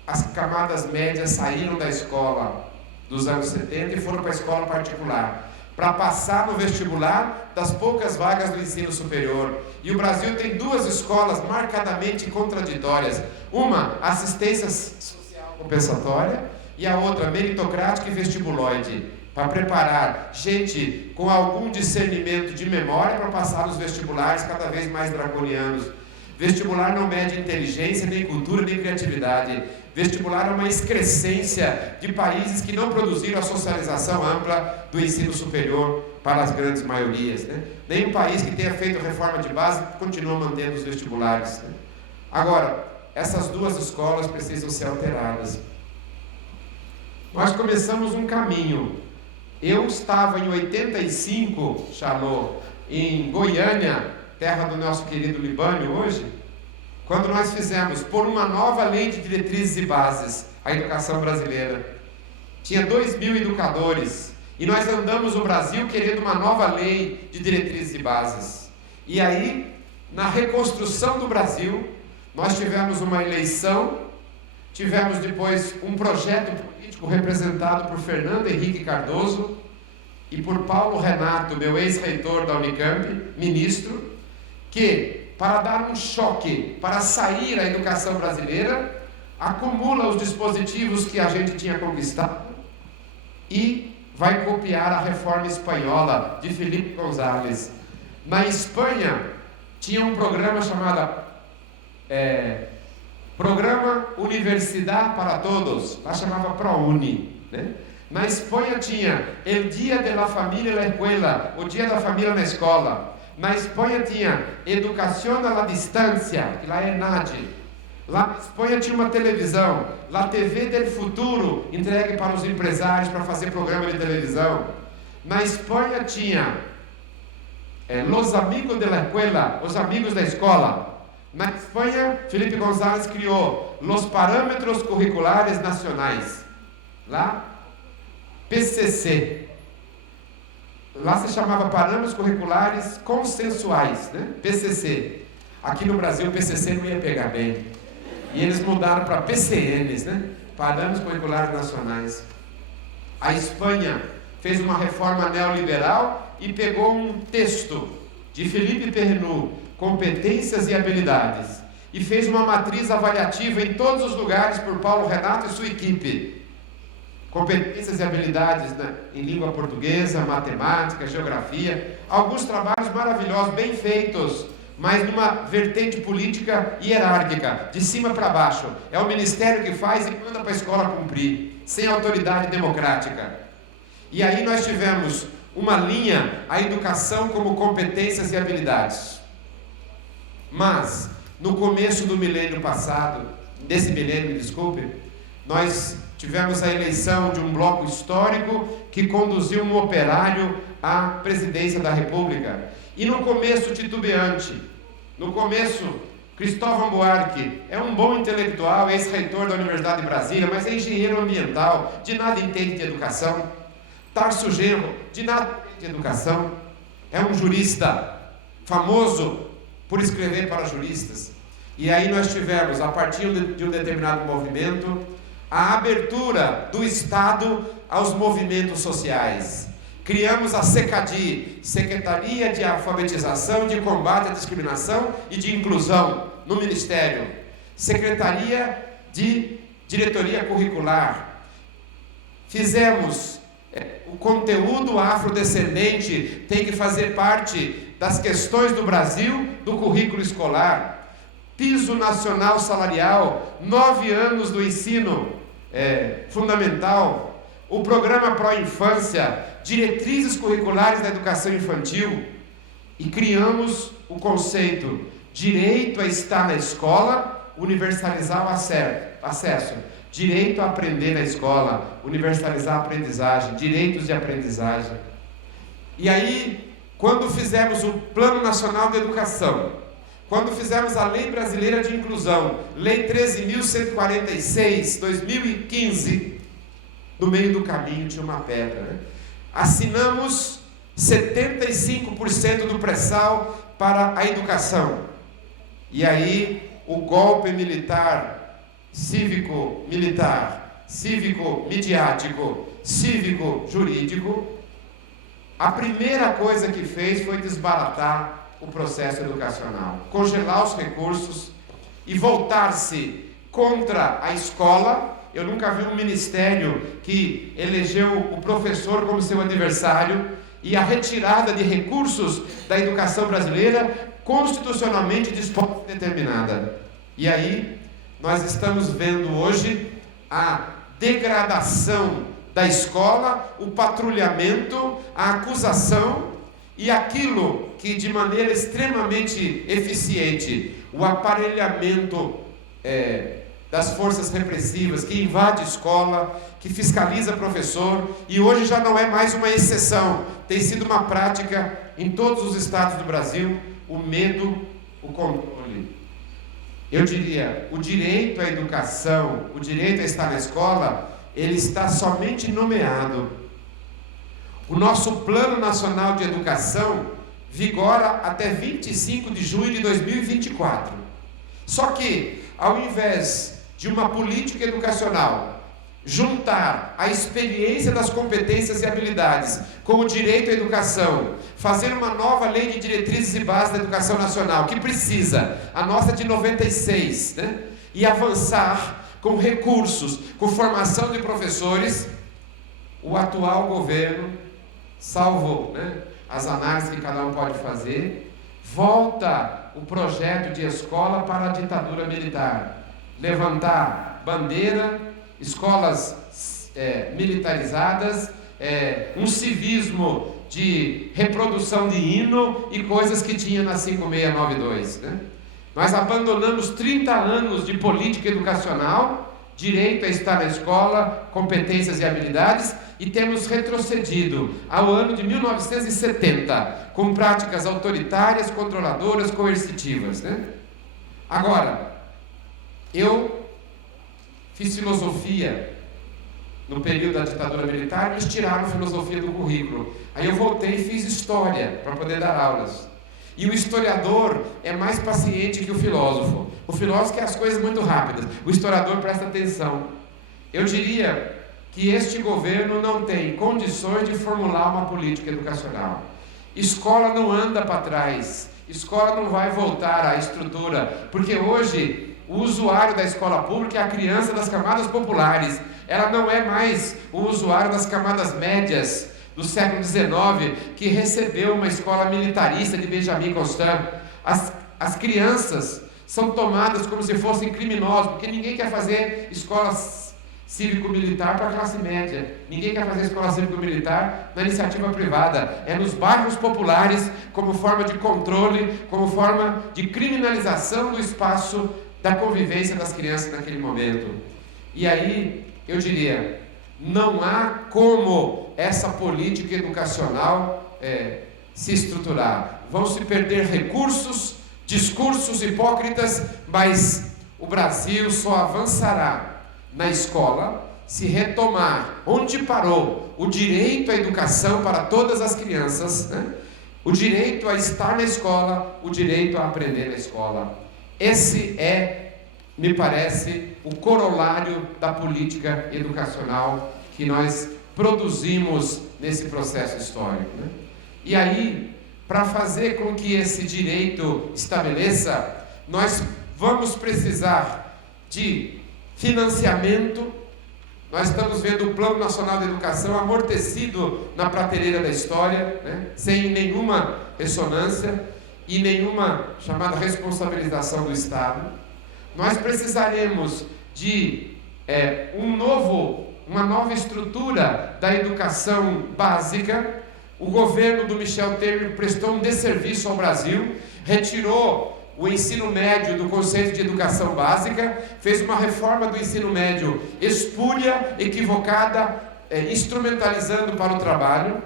as camadas médias saíram da escola dos anos 70 e foram para a escola particular, para passar no vestibular das poucas vagas do ensino superior. E o Brasil tem duas escolas marcadamente contraditórias. Uma, assistência social compensatória, e a outra, meritocrática e vestibuloide, para preparar gente com algum discernimento de memória para passar nos vestibulares cada vez mais draconianos. Vestibular não mede inteligência, nem cultura, nem criatividade. Vestibular é uma excrescência de países que não produziram a socialização ampla do ensino superior para as grandes maiorias, né? Nenhum país que tenha feito reforma de base continua mantendo os vestibulares, né? Agora, essas duas escolas precisam ser alteradas. Nós começamos um caminho. Eu estava em 85, Charlot, em Goiânia, terra do nosso querido Libânio hoje, quando nós fizemos, por uma nova lei de diretrizes e bases, a educação brasileira. Tinha 2.000 educadores, e nós andamos no Brasil querendo uma nova lei de diretrizes e bases. E aí, na reconstrução do Brasil, nós tivemos uma eleição, tivemos depois um projeto político representado por Fernando Henrique Cardoso e por Paulo Renato, meu ex-reitor da Unicamp, ministro, que, para dar um choque, para sair a educação brasileira, acumula os dispositivos que a gente tinha conquistado e vai copiar a reforma espanhola de Felipe González. Na Espanha, tinha um programa chamado Programa Universidade para Todos, lá chamava ProUni, né? Na Espanha tinha El Dia de la Familia en la Escuela, o Dia da Família na Escola. Na Espanha tinha Educação à Distância, que lá é ENAD. Lá na Espanha tinha uma televisão, La TV del Futuro, entregue para os empresários para fazer programa de televisão. Na Espanha tinha Los Amigos de la Escuela, os amigos da escola. Na Espanha, Felipe González criou Los Parâmetros Curriculares Nacionais. Lá, PCC. Lá se chamava Parâmetros Curriculares Consensuais, né? PCC. Aqui no Brasil, o PCC não ia pegar bem. E eles mudaram para PCNs, né? Parâmetros Curriculares Nacionais. A Espanha fez uma reforma neoliberal e pegou um texto de Felipe Perrineau, Competências e Habilidades, e fez uma matriz avaliativa em todos os lugares por Paulo Renato e sua equipe. Competências e habilidades, né, em língua portuguesa, matemática, geografia, alguns trabalhos maravilhosos, bem feitos, mas numa vertente política hierárquica, de cima para baixo. É o ministério que faz e manda para a escola cumprir, sem autoridade democrática. E aí nós tivemos uma linha, a educação como competências e habilidades. Mas, no começo do milênio passado, desse milênio, me desculpe, nós tivemos a eleição de um bloco histórico que conduziu um operário à presidência da República. E no começo titubeante, no começo Cristóvão Buarque é um bom intelectual, ex-reitor da Universidade de Brasília, mas é engenheiro ambiental, de nada entende de educação. Tarso Genro, de nada entende de educação, é um jurista famoso por escrever para juristas. E aí nós tivemos, a partir de um determinado movimento, a abertura do Estado aos movimentos sociais. Criamos a SECADI, Secretaria de Alfabetização, de Combate à Discriminação e de Inclusão, no Ministério. Secretaria de Diretoria Curricular. Fizemos o conteúdo afrodescendente, tem que fazer parte das questões do Brasil, do currículo escolar. Piso Nacional Salarial, 9 anos do ensino fundamental. O programa Pró-Infância, diretrizes curriculares da educação infantil, e criamos o conceito direito a estar na escola, universalizar o acesso, direito a aprender na escola, universalizar a aprendizagem, direitos de aprendizagem. E aí, quando fizemos o Plano Nacional de Educação, quando fizemos a Lei Brasileira de Inclusão, Lei 13.146, 2015, no meio do caminho tinha uma pedra, né? Assinamos 75% do pré-sal para a educação. E aí o golpe militar, cívico-militar, cívico-midiático, cívico-jurídico, a primeira coisa que fez foi desbaratar o processo educacional, congelar os recursos e voltar-se contra a escola. Eu nunca vi um ministério que elegeu o professor como seu adversário, e a retirada de recursos da educação brasileira constitucionalmente disposta e determinada. E aí nós estamos vendo hoje a degradação da escola, o patrulhamento, a acusação e aquilo que de maneira extremamente eficiente, o aparelhamento das forças repressivas, que invade escola, que fiscaliza professor, e hoje já não é mais uma exceção, tem sido uma prática em todos os estados do Brasil, o medo, o controle. Eu diria, o direito à educação, o direito a estar na escola, ele está somente nomeado. O nosso Plano Nacional de Educação vigora até 25 de junho de 2024. Só que, ao invés de uma política educacional juntar a experiência das competências e habilidades com o direito à educação, fazer uma nova lei de diretrizes e bases da educação nacional, que precisa, a nossa de 96, né? E avançar com recursos, com formação de professores, o atual governo, salvo, né, as análises que cada um pode fazer, volta o projeto de escola para a ditadura militar, levantar bandeira, escolas militarizadas, um civismo de reprodução de hino e coisas que tinha na 5692, né? Nós abandonamos 30 anos de política educacional, direito a estar na escola, competências e habilidades, e temos retrocedido ao ano de 1970, com práticas autoritárias, controladoras, coercitivas, né? Agora, eu fiz filosofia no período da ditadura militar, eles tiraram filosofia do currículo. Aí eu voltei e fiz história para poder dar aulas. E o historiador é mais paciente que o filósofo. O filósofo quer as coisas muito rápidas, o historiador presta atenção. Eu diria que este governo não tem condições de formular uma política educacional. Escola não anda para trás, escola não vai voltar à estrutura, porque hoje o usuário da escola pública é a criança das camadas populares. Ela não é mais o usuário das camadas médias do século XIX, que recebeu uma escola militarista de Benjamin Constant. As crianças são tomadas como se fossem criminosos, porque ninguém quer fazer escola cívico-militar para a classe média. Ninguém quer fazer escola cívico-militar na iniciativa privada. É nos bairros populares, como forma de controle, como forma de criminalização do espaço da convivência das crianças naquele momento. E aí, eu diria, não há como essa política educacional se estruturar. Vão se perder recursos, discursos hipócritas, mas o Brasil só avançará na escola se retomar onde parou o direito à educação para todas as crianças, né? O direito a estar na escola, o direito a aprender na escola. Esse me parece, o corolário da política educacional que nós produzimos nesse processo histórico, né? E aí, para fazer com que esse direito estabeleça, nós vamos precisar de financiamento. Nós estamos vendo o Plano Nacional de Educação amortecido na prateleira da história, né? Sem nenhuma ressonância e nenhuma chamada responsabilização do Estado. Nós precisaremos de uma nova estrutura da educação básica. O governo do Michel Temer prestou um desserviço ao Brasil, retirou o ensino médio do conceito de educação básica, fez uma reforma do ensino médio espúria, equivocada, instrumentalizando para o trabalho.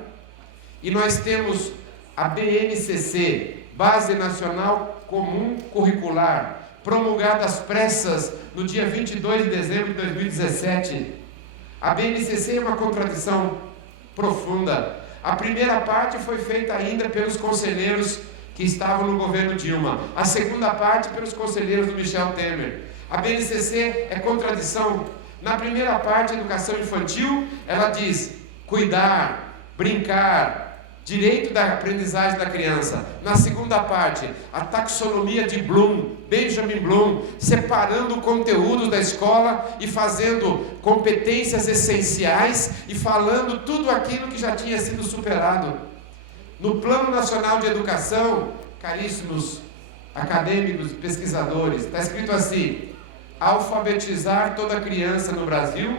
E nós temos a BNCC, Base Nacional Comum Curricular, promulgada às pressas no dia 22 de dezembro de 2017. A BNCC é uma contradição profunda. A primeira parte foi feita ainda pelos conselheiros que estavam no governo Dilma. A segunda parte pelos conselheiros do Michel Temer. A BNCC é contradição. Na primeira parte, educação infantil, ela diz cuidar, brincar, direito da aprendizagem da criança. Na segunda parte, a taxonomia de Bloom, Benjamin Bloom, separando o conteúdo da escola e fazendo competências essenciais e falando tudo aquilo que já tinha sido superado. No Plano Nacional de Educação, caríssimos acadêmicos, pesquisadores, está escrito assim: alfabetizar toda criança no Brasil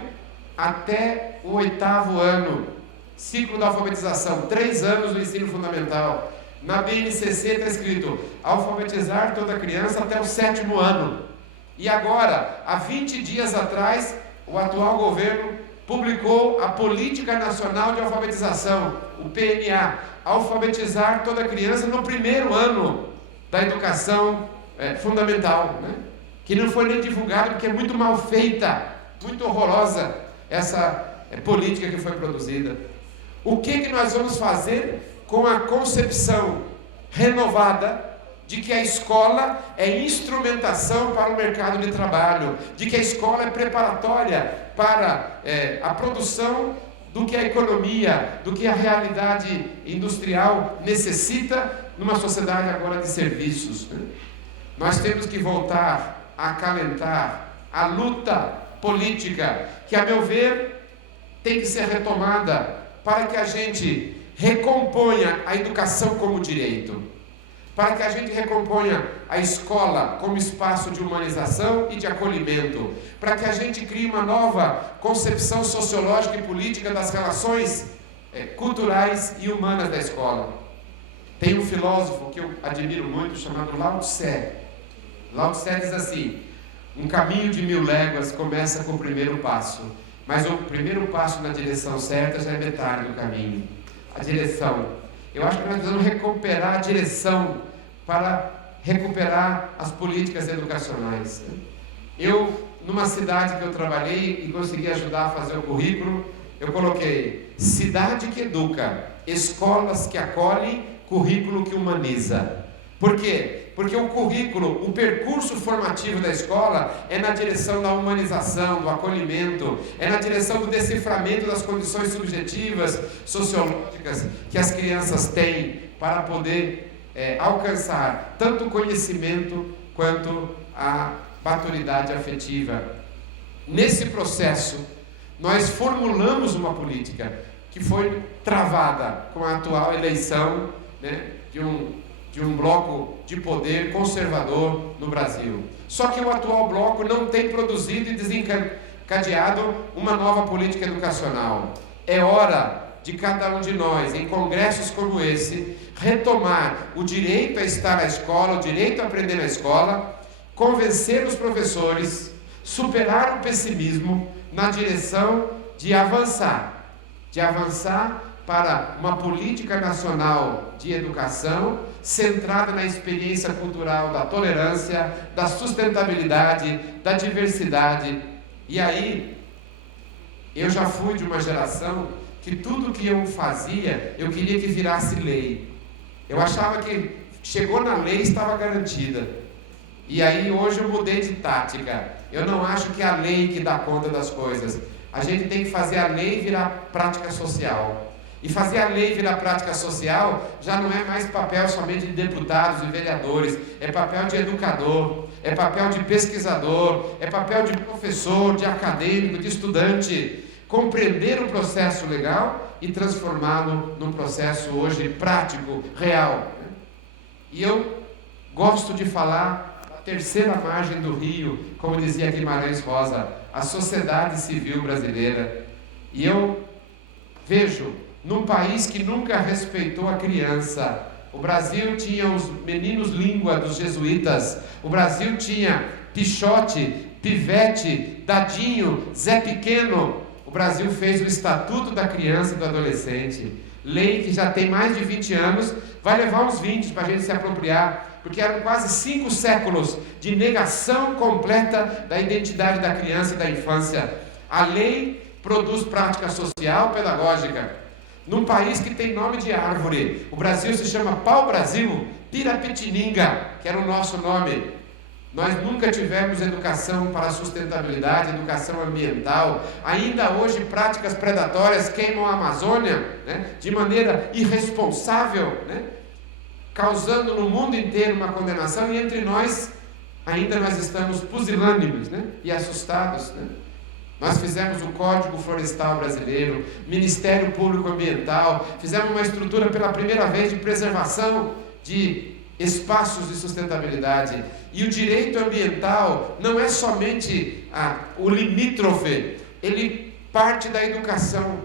até o 8º ano. Ciclo da alfabetização, 3 anos no ensino fundamental. Na BNCC está escrito alfabetizar toda criança até o 7º ano. E agora, há 20 dias atrás, o atual governo publicou a Política Nacional de Alfabetização, o PNA, alfabetizar toda criança no 1º ano da educação fundamental, né? Que não foi nem divulgado porque é muito mal feita, muito horrorosa essa política que foi produzida. O que nós vamos fazer com a concepção renovada de que a escola é instrumentação para o mercado de trabalho, de que a escola é preparatória para a produção do que a economia, do que a realidade industrial necessita numa sociedade agora de serviços, né? Nós temos que voltar a acalentar a luta política, que a meu ver tem que ser retomada para que a gente recomponha a educação como direito, para que a gente recomponha a escola como espaço de humanização e de acolhimento, para que a gente crie uma nova concepção sociológica e política das relações culturais e humanas da escola. Tem um filósofo que eu admiro muito, chamado Lao Tse. Lao Tse diz assim: um caminho de 1000 léguas começa com o primeiro passo, mas o primeiro passo na direção certa já é metade do caminho. A direção. Eu acho que nós precisamos recuperar a direção para recuperar as políticas educacionais. Eu, numa cidade que eu trabalhei e consegui ajudar a fazer o currículo, eu coloquei: cidade que educa, escolas que acolhem, currículo que humaniza. Por quê? Porque o currículo, o percurso formativo da escola é na direção da humanização, do acolhimento, é na direção do deciframento das condições subjetivas, sociológicas que as crianças têm para poder alcançar tanto o conhecimento quanto a maturidade afetiva. Nesse processo, nós formulamos uma política que foi travada com a atual eleição, né, de um bloco de poder conservador no Brasil. Só que o atual bloco não tem produzido e desencadeado uma nova política educacional. É hora de cada um de nós, em congressos como esse, retomar o direito a estar na escola, o direito a aprender na escola, convencer os professores, superar o pessimismo, na direção de avançar para uma política nacional de educação centrada na experiência cultural da tolerância, da sustentabilidade, da diversidade. E aí, eu já fui de uma geração que tudo que eu fazia, eu queria que virasse lei. Eu achava que chegou na lei, estava garantida. E aí hoje eu mudei de tática. Eu não acho que é a lei que dá conta das coisas. A gente tem que fazer a lei virar prática social. E fazer a lei virar prática social já não é mais papel somente de deputados e vereadores. É papel de educador, é papel de pesquisador, é papel de professor, de acadêmico, de estudante. Compreender o processo legal e transformá-lo num processo hoje prático, real. E eu gosto de falar da terceira margem do rio, como dizia Guimarães Rosa, a sociedade civil brasileira. E eu vejo, num país que nunca respeitou a criança, o Brasil tinha os meninos língua dos jesuítas, o Brasil tinha Pichote, Pivete, Dadinho, Zé Pequeno. O Brasil fez o Estatuto da Criança e do Adolescente, lei que já tem mais de 20 anos, vai levar uns 20 para a gente se apropriar, porque eram quase 5 séculos de negação completa da identidade da criança e da infância. A lei produz prática social, pedagógica. Num país que tem nome de árvore, o Brasil se chama Pau-Brasil, Pirapetininga, que era o nosso nome. Nós nunca tivemos educação para a sustentabilidade, educação ambiental. Ainda hoje práticas predatórias queimam a Amazônia, né, de maneira irresponsável, né, causando no mundo inteiro uma condenação, e entre nós ainda nós estamos pusilânimes, né, e assustados, né? Nós fizemos o Código Florestal Brasileiro, Ministério Público Ambiental, fizemos uma estrutura pela primeira vez de preservação de espaços de sustentabilidade. E o direito ambiental não é somente o limítrofe, ele parte da educação.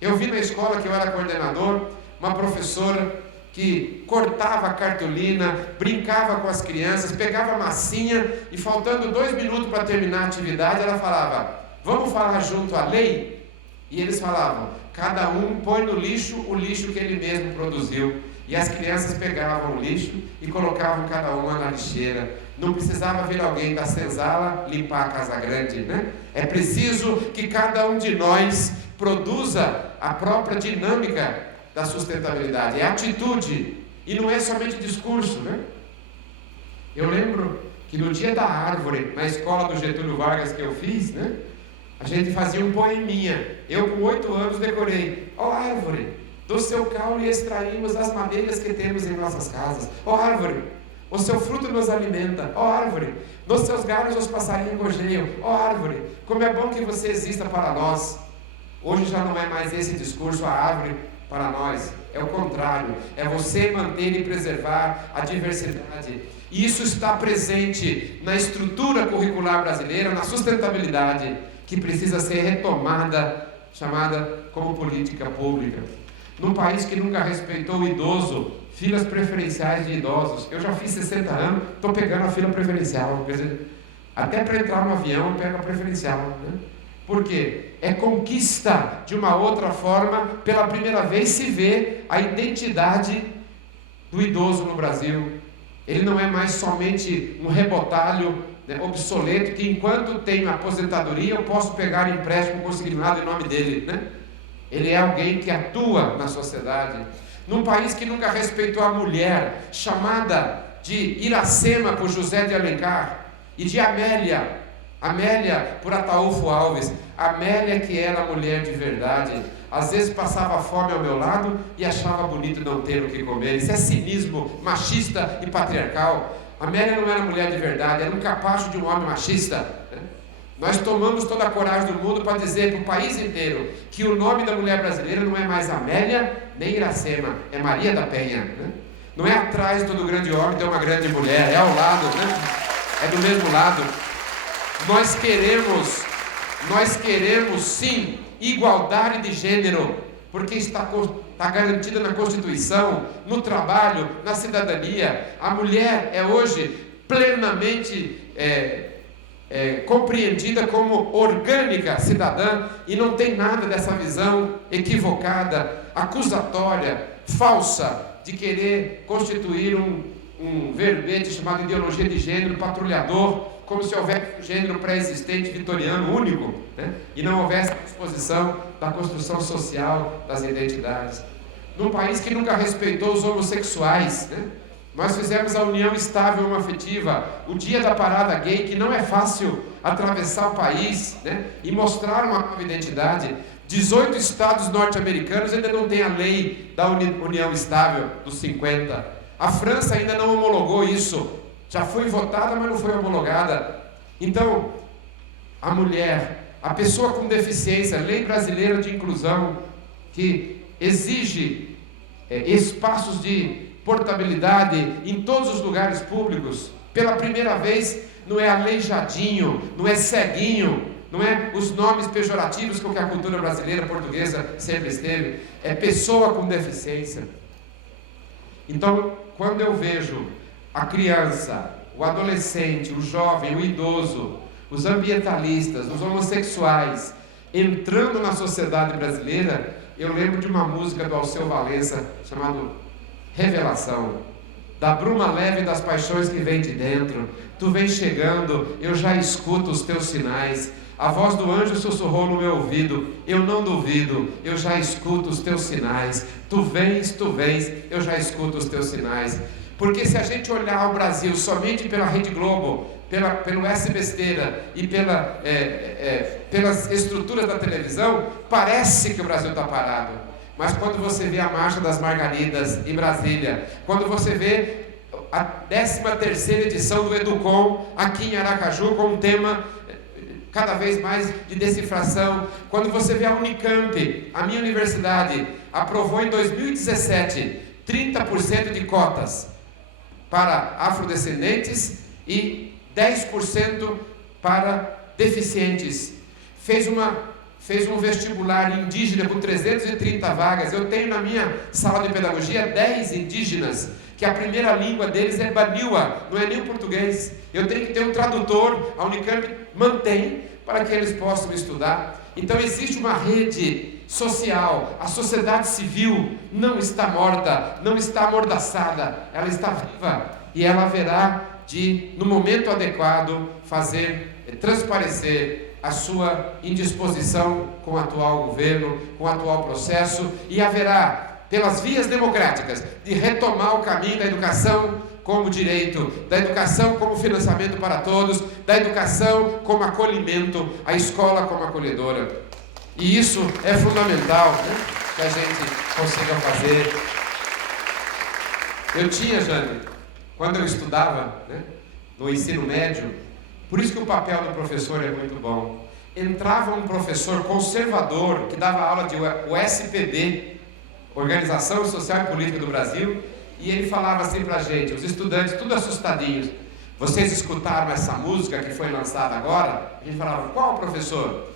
Eu vi na escola que eu era coordenador, uma professora que cortava a cartolina, brincava com as crianças, pegava a massinha e faltando 2 minutos para terminar a atividade, ela falava: vamos falar junto à lei? E eles falavam: cada um põe no lixo o lixo que ele mesmo produziu. E as crianças pegavam o lixo e colocavam cada uma na lixeira. Não precisava vir alguém da senzala limpar a casa grande, né? É preciso que cada um de nós produza a própria dinâmica da sustentabilidade. É atitude e não é somente discurso, né? Eu lembro que no dia da árvore, na escola do Getúlio Vargas que eu fiz, né, a gente fazia um poeminha. Eu com 8 anos decorei: ó árvore, do seu caule extraímos as madeiras que temos em nossas casas. Ó árvore, o seu fruto nos alimenta. Ó árvore, nos seus galhos os passarinhos gojeiam. Ó árvore, como é bom que você exista para nós. Hoje já não é mais esse discurso, a árvore para nós. É o contrário, é você manter e preservar a diversidade. E isso está presente na estrutura curricular brasileira, na sustentabilidade, que precisa ser retomada, chamada como política pública. Num país que nunca respeitou o idoso, filas preferenciais de idosos. Eu já fiz 60 anos, estou pegando a fila preferencial. Quer dizer, até para entrar no avião eu pego a preferencial, né? Por quê? É conquista de uma outra forma. Pela primeira vez se vê a identidade do idoso no Brasil. Ele não é mais somente um rebotalho, né, obsoleto, que enquanto tenho aposentadoria eu posso pegar empréstimo consignado em nome dele, né? Ele é alguém que atua na sociedade. Num país que nunca respeitou a mulher, chamada de Iracema por José de Alencar, e de Amélia por Ataúfo Alves. Amélia, que era mulher de verdade, às vezes passava fome ao meu lado e achava bonito não ter o que comer. Isso é cinismo machista e patriarcal. Amélia não era mulher de verdade, era um capacho de um homem machista, né? Nós tomamos toda a coragem do mundo para dizer para o país inteiro que o nome da mulher brasileira não é mais Amélia nem Iracema, é Maria da Penha, né? Não é atrás do grande homem tem uma grande mulher, é ao lado, né? É do mesmo lado. Nós queremos sim igualdade de gênero, porque está garantida na Constituição, no trabalho, na cidadania. A mulher é hoje plenamente compreendida como orgânica cidadã, e não tem nada dessa visão equivocada, acusatória, falsa, de querer constituir um verbete chamado ideologia de gênero patrulhador, como se houvesse um gênero pré-existente vitoriano único, né? E não houvesse a disposição da construção social das identidades. Num país que nunca respeitou os homossexuais, né? Nós fizemos a união estável homoafetiva, o dia da parada gay, que não é fácil atravessar o país, né? E mostrar uma nova identidade. 18 estados norte-americanos ainda não têm a lei da união estável dos 50. A França ainda não homologou isso. Já foi votada, mas não foi homologada. Então, a mulher, a pessoa com deficiência, lei brasileira de inclusão, que exige espaços de portabilidade em todos os lugares públicos. Pela primeira vez, não é aleijadinho, não é ceguinho, não é os nomes pejorativos com que a cultura brasileira, portuguesa sempre esteve. É pessoa com deficiência. Então, quando eu vejo a criança, o adolescente, o jovem, o idoso, os ambientalistas, os homossexuais entrando na sociedade brasileira, eu lembro de uma música do Alceu Valença chamada Revelação. Da bruma leve das paixões que vem de dentro, tu vem chegando, eu já escuto os teus sinais. A voz do anjo sussurrou no meu ouvido, eu não duvido, eu já escuto os teus sinais. Tu vens, eu já escuto os teus sinais. Porque se a gente olhar o Brasil somente pela Rede Globo, pelo S-Besteira e pelas estruturas da televisão, parece que o Brasil está parado. Mas quando você vê a Marcha das Margaridas em Brasília, quando você vê a 13ª edição do Educom aqui em Aracaju com um tema cada vez mais de decifração, quando você vê a Unicamp, a minha universidade, aprovou em 2017 30% de cotas para afrodescendentes e 10% para deficientes. Fez um vestibular indígena com 330 vagas. Eu tenho na minha sala de pedagogia 10 indígenas, que a primeira língua deles é baniwa, não é nem o português. Eu tenho que ter um tradutor, a Unicamp mantém para que eles possam estudar. Então existe uma rede social, a sociedade civil não está morta, não está amordaçada, ela está viva e ela haverá de, no momento adequado, transparecer a sua indisposição com o atual governo, com o atual processo, e haverá, pelas vias democráticas, de retomar o caminho da educação como direito, da educação como financiamento para todos, da educação como acolhimento, a escola como acolhedora. E isso é fundamental, né, que a gente consiga fazer. Eu tinha, Jane, quando eu estudava, né, no ensino médio, por isso que o papel do professor é muito bom. Entrava um professor conservador que dava aula de USPB, Organização Social e Política do Brasil, e ele falava assim pra gente, os estudantes tudo assustadinhos: vocês escutaram essa música que foi lançada agora? A gente falava: qual, professor?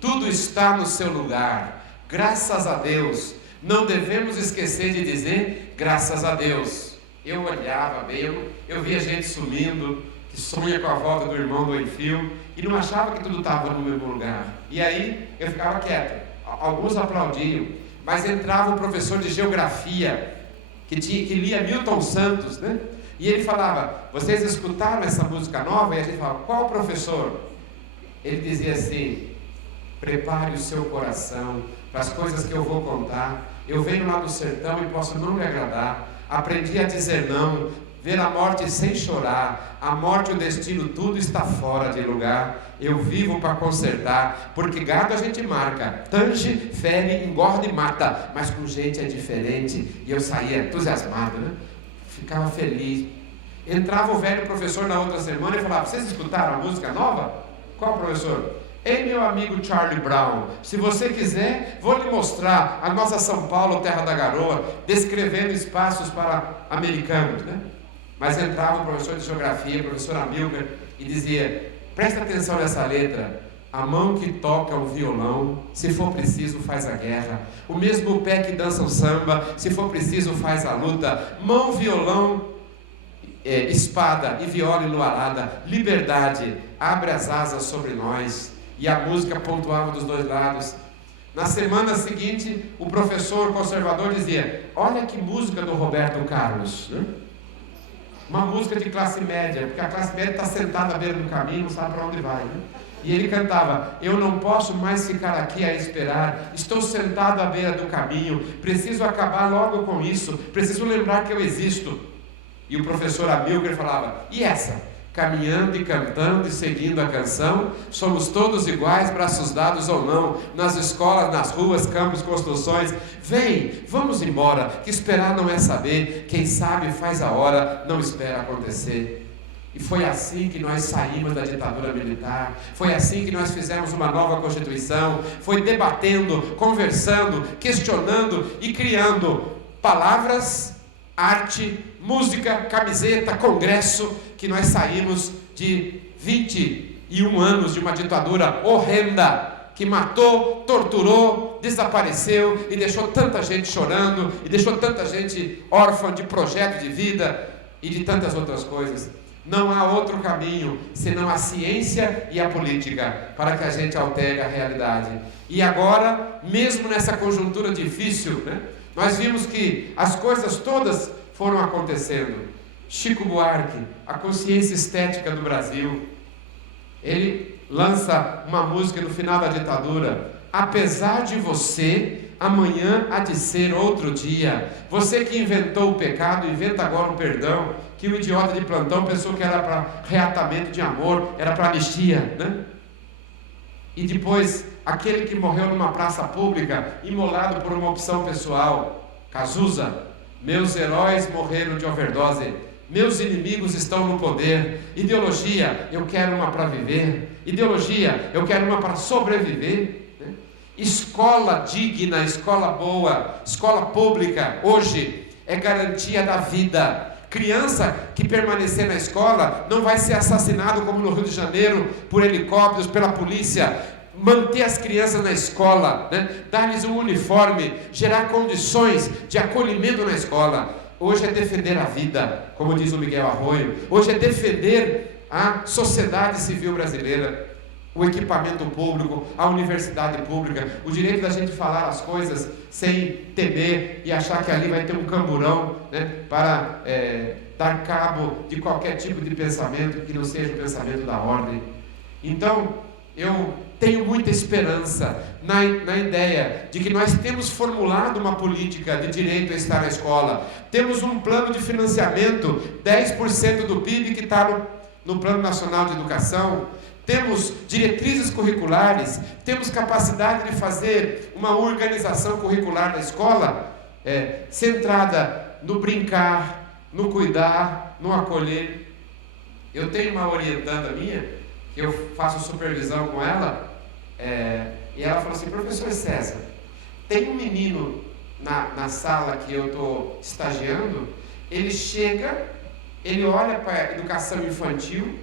Tudo está no seu lugar, graças a Deus. Não devemos esquecer de dizer graças a Deus. Eu olhava bem, eu via gente sumindo, que sonha com a volta do irmão do Enfio, e não achava que tudo estava no mesmo lugar. E aí eu ficava quieto. Alguns aplaudiam, mas entrava um professor de geografia que lia Milton Santos, né? E ele falava: vocês escutaram essa música nova? E a gente falava: qual, professor? Ele dizia assim: prepare o seu coração para as coisas que eu vou contar. Eu venho lá do sertão e posso não lhe agradar. Aprendi a dizer não, ver a morte sem chorar. A morte e o destino, tudo está fora de lugar. Eu vivo para consertar, porque gado a gente marca, tange, fere, engorda e mata, mas com gente é diferente. E eu saía entusiasmado, né? Ficava feliz. Entrava o velho professor na outra semana e falava: vocês escutaram a música nova? Qual, professor? Ei, meu amigo Charlie Brown, se você quiser, vou lhe mostrar a nossa São Paulo, terra da garoa, descrevendo espaços para americanos, né? Mas entrava o professor de geografia, o professor Amilcar, e dizia: presta atenção nessa letra. A mão que toca o violão, se for preciso faz a guerra. O mesmo pé que dança o samba, se for preciso faz a luta. Mão, violão espada e viola enluarada, liberdade, abre as asas sobre nós. E a música pontuava dos dois lados. Na semana seguinte, o professor conservador dizia: olha que música do Roberto Carlos, né? Uma música de classe média, porque a classe média está sentada à beira do caminho, não sabe para onde vai, né? E ele cantava: eu não posso mais ficar aqui a esperar, estou sentado à beira do caminho, preciso acabar logo com isso, preciso lembrar que eu existo. E o professor Amilcar falava: e essa? Caminhando e cantando e seguindo a canção, somos todos iguais, braços dados ou não, nas escolas, nas ruas, campos, construções. Vem, vamos embora, que esperar não é saber, quem sabe faz a hora, não espera acontecer. E foi assim que nós saímos da ditadura militar, foi assim que nós fizemos uma nova Constituição, foi debatendo, conversando, questionando e criando palavras, arte, música, camiseta, congresso, que nós saímos de 21 anos de uma ditadura horrenda, que matou, torturou, desapareceu e deixou tanta gente chorando, e deixou tanta gente órfã de projeto de vida e de tantas outras coisas. Não há outro caminho senão a ciência e a política para que a gente altere a realidade. E agora, mesmo nessa conjuntura difícil, né, nós vimos que as coisas todas foram acontecendo. Chico Buarque, a consciência estética do Brasil, ele lança uma música no final da ditadura: apesar de você, amanhã há de ser outro dia. Você que inventou o pecado, inventa agora o perdão, que o idiota de plantão pensou que era para reatamento de amor, era para anistia, né? E depois, aquele que morreu numa praça pública, imolado por uma opção pessoal, Cazuza: meus heróis morreram de overdose, meus inimigos estão no poder. Ideologia: eu quero uma para viver. Ideologia: eu quero uma para sobreviver. Escola digna, escola boa, escola pública, hoje é garantia da vida. Criança que permanecer na escola não vai ser assassinado como no Rio de Janeiro, por helicópteros, pela polícia. Manter as crianças na escola, né? Dar-lhes um uniforme, gerar condições de acolhimento na escola. Hoje é defender a vida, como diz o Miguel Arroio. Hoje é defender a sociedade civil brasileira, o equipamento público, a universidade pública, o direito da gente falar as coisas sem temer e achar que ali vai ter um camburão, né, para dar cabo de qualquer tipo de pensamento que não seja o pensamento da ordem. Então, eu tenho muita esperança na ideia de que nós temos formulado uma política de direito a estar na escola. Temos um plano de financiamento, 10% do PIB que está no Plano Nacional de Educação. Temos diretrizes curriculares, temos capacidade de fazer uma organização curricular da escola centrada no brincar, no cuidar, no acolher. Eu tenho uma orientanda minha, que eu faço supervisão com ela, e ela falou assim: professor César, tem um menino na sala que eu estou estagiando, ele chega, ele olha para a educação infantil,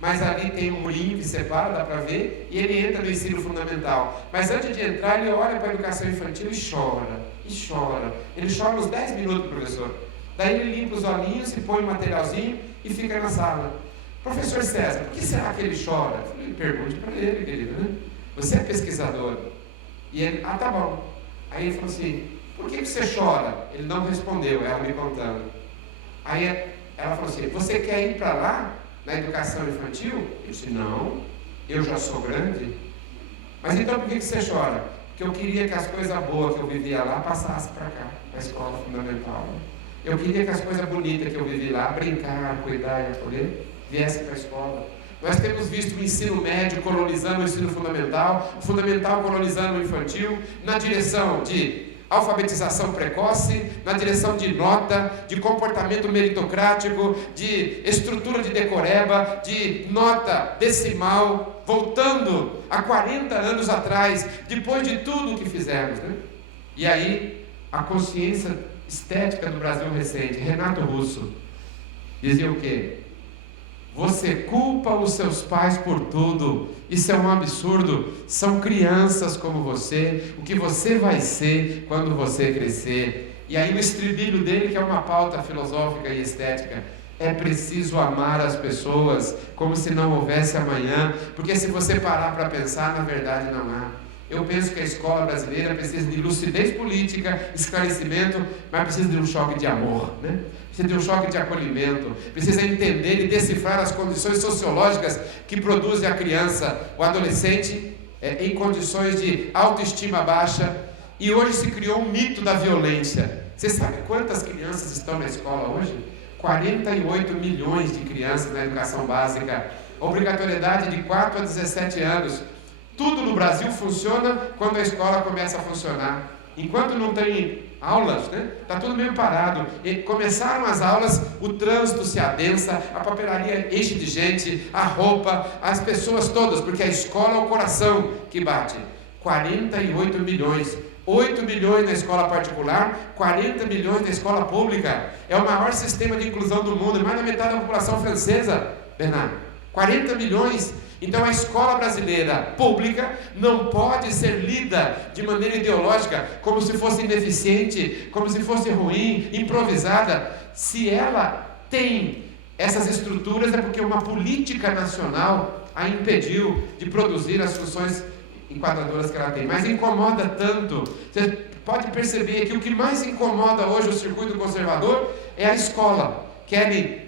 mas ali tem um murinho que separa, dá para ver, e ele entra no ensino fundamental. Mas antes de entrar, ele olha para a educação infantil e chora, e chora. Ele chora uns 10 minutos, professor. Daí ele limpa os olhinhos, se põe um materialzinho e fica na sala. Professor César, por que será que ele chora? Eu falei: pergunte para ele, querido, né? Você é pesquisador. E ele: tá bom. Aí ele falou assim: por que você chora? Ele não respondeu, ela me contando. Aí ela falou assim: você quer ir para lá, na educação infantil? Eu disse: não, eu já sou grande. Mas então por que você chora? Porque eu queria que as coisas boas que eu vivia lá passassem para cá, para a escola fundamental. Eu queria que as coisas bonitas que eu vivi lá, brincar, cuidar e acolher, viessem para a escola. Nós temos visto o ensino médio colonizando o ensino fundamental, o fundamental colonizando o infantil, na direção de alfabetização precoce, na direção de nota, de comportamento meritocrático, de estrutura de decoreba, de nota decimal, voltando a 40 anos atrás, depois de tudo o que fizemos, né? E aí, a consciência estética do Brasil recente, Renato Russo, dizia o quê? Você culpa os seus pais por tudo. Isso é um absurdo. São crianças como você. O que você vai ser quando você crescer? E aí o estribilho dele, que é uma pauta filosófica e estética, É preciso amar as pessoas como se não houvesse amanhã, porque se você parar para pensar, na verdade não há. Eu penso que a escola brasileira precisa de lucidez política, esclarecimento, mas precisa de um choque de amor, né? Precisa de um choque de acolhimento, precisa entender e decifrar as condições sociológicas que produzem a criança, o adolescente, em condições de autoestima baixa. E hoje se criou um mito da violência. Você sabe quantas crianças estão na escola hoje? 48 milhões de crianças na educação básica, obrigatoriedade de 4 a 17 anos. Tudo no Brasil funciona quando a escola começa a funcionar. Enquanto não tem aulas, né? Está tudo meio parado. E começaram as aulas, o trânsito se adensa, a papelaria enche de gente, a roupa, as pessoas todas, porque a escola é o coração que bate. 48 milhões. 8 milhões na escola particular, 40 milhões na escola pública. É o maior sistema de inclusão do mundo, mais da metade da população francesa, Bernardo. 40 milhões. Então a escola brasileira pública não pode ser lida de maneira ideológica, como se fosse ineficiente, como se fosse ruim, improvisada. Se ela tem essas estruturas, é porque uma política nacional a impediu de produzir as funções enquadradoras que ela tem. Mas incomoda tanto. Você pode perceber que o que mais incomoda hoje o circuito conservador é a escola. Querem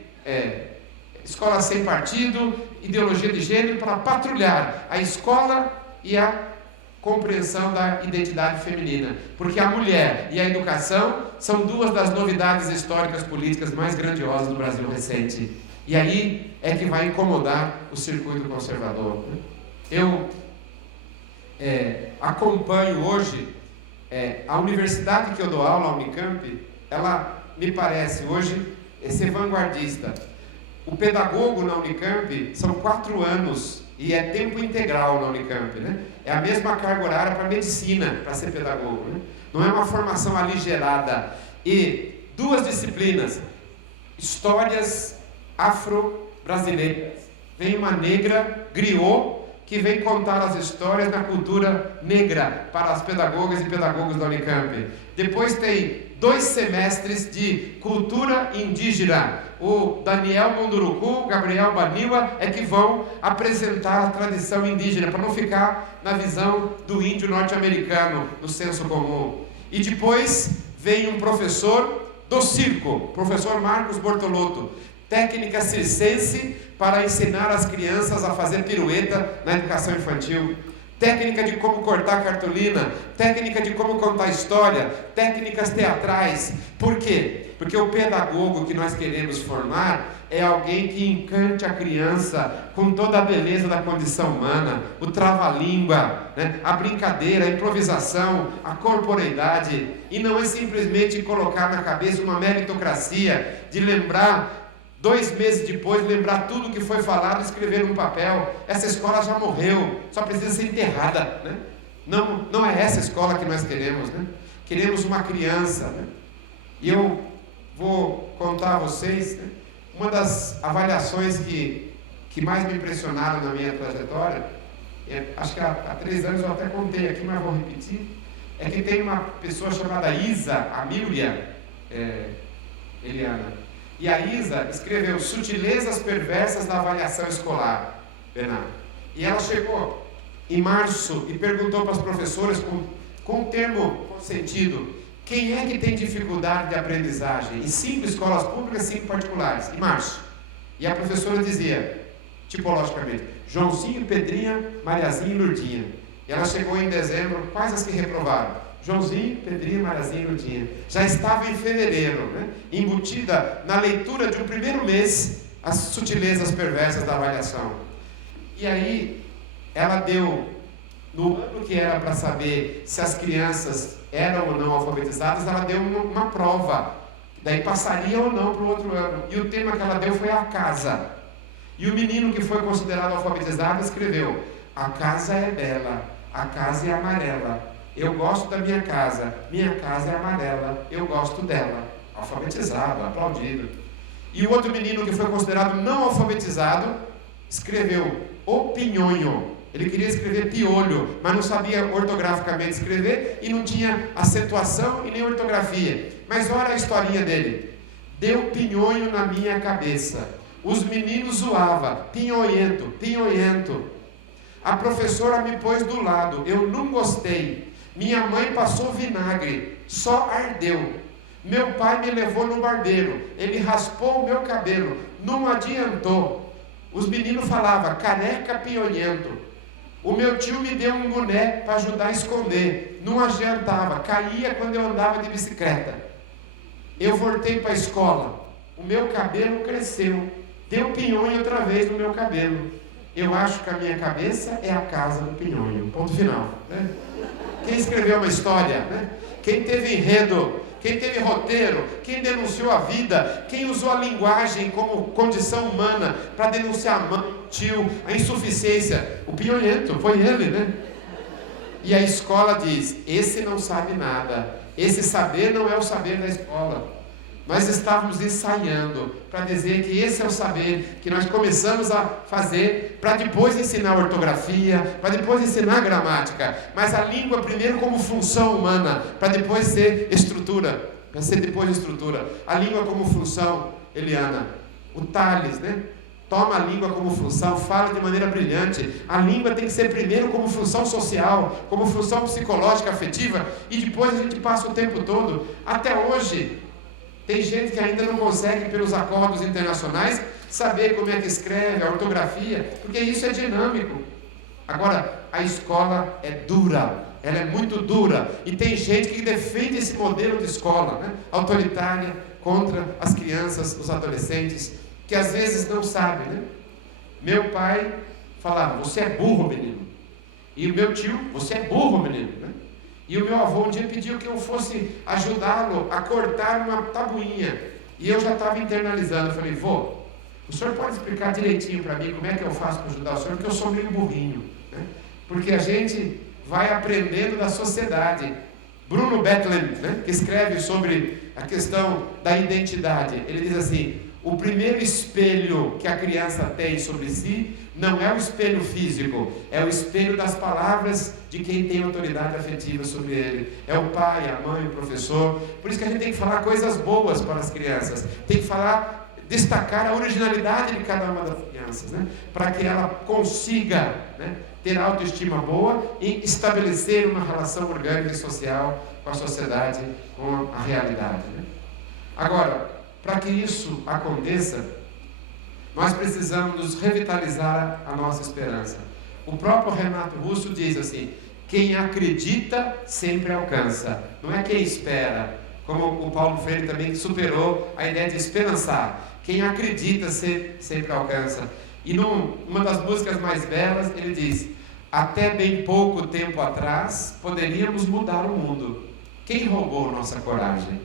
escola sem partido, ideologia de gênero, para patrulhar a escola e a compreensão da identidade feminina. Porque a mulher e a educação são duas das novidades históricas políticas mais grandiosas do Brasil recente. E aí é que vai incomodar o circuito conservador. Eu acompanho hoje a universidade que eu dou aula, a Unicamp, ela me parece hoje ser vanguardista. O pedagogo na Unicamp são 4 anos e é tempo integral na Unicamp, né? É a mesma carga horária para medicina, para ser pedagogo, né? Não é uma formação aligerada. E 2 disciplinas, histórias afro-brasileiras. Vem uma negra, griot, que vem contar as histórias da cultura negra para as pedagogas e pedagogos da Unicamp. Depois tem 2 semestres de cultura indígena. O Daniel Munduruku, o Gabriel Baniwa é que vão apresentar a tradição indígena, para não ficar na visão do índio norte-americano, no senso comum. E depois vem um professor do circo, professor Marcos Bortolotto, técnica circense para ensinar as crianças a fazer pirueta na educação infantil, técnica de como cortar cartolina, técnica de como contar história, técnicas teatrais. Por quê? Porque o pedagogo que nós queremos formar é alguém que encante a criança com toda a beleza da condição humana, o trava-língua, né? A brincadeira, a improvisação, a corporeidade, e não é simplesmente colocar na cabeça uma meritocracia de lembrar 2 meses depois, lembrar tudo que foi falado e escrever num papel. Essa escola já morreu, só precisa ser enterrada, né? Não é essa escola que nós queremos, né? Queremos uma criança, né? E eu vou contar a vocês, né, uma das avaliações que mais me impressionaram na minha trajetória. Acho que há 3 anos eu até contei aqui, mas vou repetir. É que tem uma pessoa chamada Isa Amília, Eliana. E a Isa escreveu Sutilezas Perversas da Avaliação Escolar, Bernardo. E ela chegou em março e perguntou para as professoras com um termo sentido: quem é que tem dificuldade de aprendizagem? Em 5 escolas públicas, 5 particulares, em março. E a professora dizia, tipologicamente, Joãozinho, Pedrinha, Mariazinha e Lurdinha. E ela chegou em dezembro, quais as que reprovaram? Joãozinho, Pedrinha, Mariazinha e Lurdinha. Já estava em fevereiro, né, embutida na leitura de um primeiro mês as sutilezas perversas da avaliação. E aí ela deu, no ano que era para saber se as crianças eram ou não alfabetizadas, ela deu uma prova, daí passaria ou não para o outro ano. E o tema que ela deu foi a casa. E o menino que foi considerado alfabetizado escreveu: a casa é bela, a casa é amarela. Eu gosto da minha casa é amarela, eu gosto dela. Alfabetizado, aplaudido. E o outro menino que foi considerado não alfabetizado escreveu o pinhonho. Ele queria escrever piolho, mas não sabia ortograficamente escrever e não tinha acentuação e nem ortografia. Mas olha a historinha dele. deu pinhonho na minha cabeça. Os meninos zoavam, pinhonhento, pinhonhento. A professora me pôs do lado, eu não gostei. Minha mãe passou vinagre, só ardeu. Meu pai me levou no barbeiro, ele raspou o meu cabelo, não adiantou. Os meninos falavam, careca pinhonhento. O meu tio me deu um boné para ajudar a esconder, não adiantava, caía quando eu andava de bicicleta. Eu voltei para a escola, o meu cabelo cresceu, deu pinhonho outra vez no meu cabelo. Eu acho que a minha cabeça é a casa do pinhonho. Ponto final. Né? Quem escreveu uma história, né? Quem teve enredo, quem teve roteiro, quem denunciou a vida, quem usou a linguagem como condição humana para denunciar a mãe, o tio, a insuficiência, o pinhonhento, foi ele, né? E a escola diz, esse não sabe nada, esse saber não é o saber da escola. Nós estávamos ensaiando para dizer que esse é o saber que nós começamos a fazer para depois ensinar ortografia, para depois ensinar gramática. Mas a língua primeiro como função humana, para depois ser estrutura, para ser depois estrutura. A língua como função, Eliana, o Tales, né? Toma a língua como função, fala de maneira brilhante. A língua tem que ser primeiro como função social, como função psicológica, afetiva, e depois a gente passa o tempo todo. Até hoje, tem gente que ainda não consegue, pelos acordos internacionais, saber como é que escreve, a ortografia, porque isso é dinâmico. Agora, a escola é dura, ela é muito dura, e tem gente que defende esse modelo de escola, né? Autoritária, contra as crianças, os adolescentes, que às vezes não sabem, né? Meu pai falava, você é burro, menino. E o meu tio, você é burro, menino, né? E o meu avô um dia pediu que eu fosse ajudá-lo a cortar uma tabuinha. E eu já estava internalizando. Eu falei, vô, o senhor pode explicar direitinho para mim como é que eu faço para ajudar o senhor? Porque eu sou meio burrinho, né? Porque a gente vai aprendendo da sociedade. Bruno Bethlen, né, que escreve sobre a questão da identidade, ele diz assim, o primeiro espelho que a criança tem sobre si não é o espelho físico, é o espelho das palavras de quem tem autoridade afetiva sobre ele. É o pai, a mãe, o professor. Por isso que a gente tem que falar coisas boas para as crianças. Tem que falar, destacar a originalidade de cada uma das crianças, né? Para que ela consiga, né, ter autoestima boa e estabelecer uma relação orgânica e social com a sociedade, com a realidade, né? Agora, para que isso aconteça, nós precisamos nos revitalizar a nossa esperança. O próprio Renato Russo diz assim, quem acredita sempre alcança, não é quem espera, como o Paulo Freire também superou a ideia de esperançar. Quem acredita sempre alcança. E numa das músicas mais belas ele diz, até bem pouco tempo atrás poderíamos mudar o mundo. Quem roubou nossa coragem?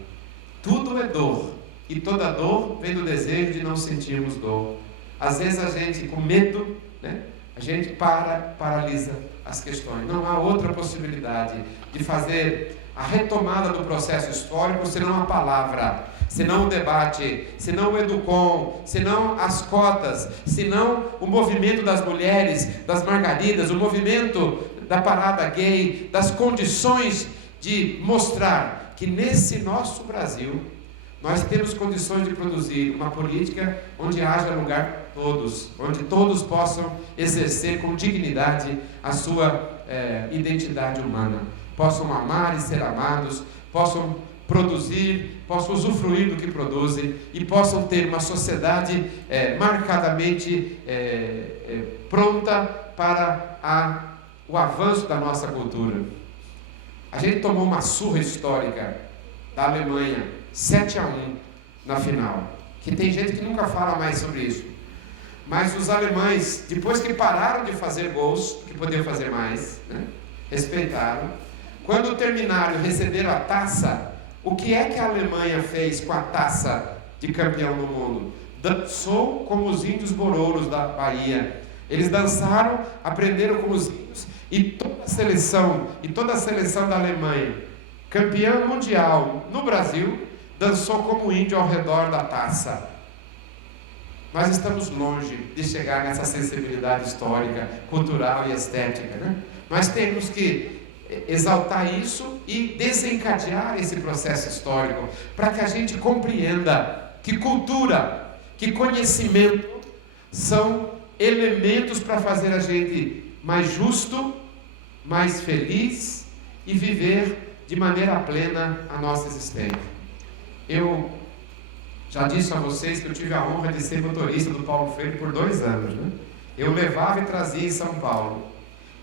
Tudo é dor. E toda dor vem do desejo de não sentirmos dor. Às vezes a gente, com medo, né, a gente paralisa as questões. Não há outra possibilidade de fazer a retomada do processo histórico senão a palavra, senão o debate, senão o Educom, senão as cotas, senão o movimento das mulheres, das margaridas, o movimento da parada gay, das condições de mostrar que nesse nosso Brasil nós temos condições de produzir uma política onde haja lugar para todos, onde todos possam exercer com dignidade a sua identidade humana, possam amar e ser amados, possam produzir, possam usufruir do que produzem e possam ter uma sociedade marcadamente pronta para o avanço da nossa cultura. A gente tomou uma surra histórica da Alemanha, 7-1 na final, que tem gente que nunca fala mais sobre isso, mas os alemães, depois que pararam de fazer gols, que podiam fazer mais, né, respeitaram. Quando terminaram e receberam a taça, o que é que a Alemanha fez com a taça de campeão do mundo? Dançou como os índios borouros da Bahia. Eles dançaram, aprenderam com os índios, e toda a seleção da Alemanha, campeã mundial no Brasil, dançou como índio ao redor da taça. Nós estamos longe de chegar nessa sensibilidade histórica, cultural e estética, né? Nós temos que exaltar isso e desencadear esse processo histórico, para que a gente compreenda que cultura, que conhecimento são elementos para fazer a gente mais justo, mais feliz e viver de maneira plena a nossa existência. Eu já disse a vocês que eu tive a honra de ser motorista do Paulo Freire por 2 anos, né? Eu levava e trazia em São Paulo.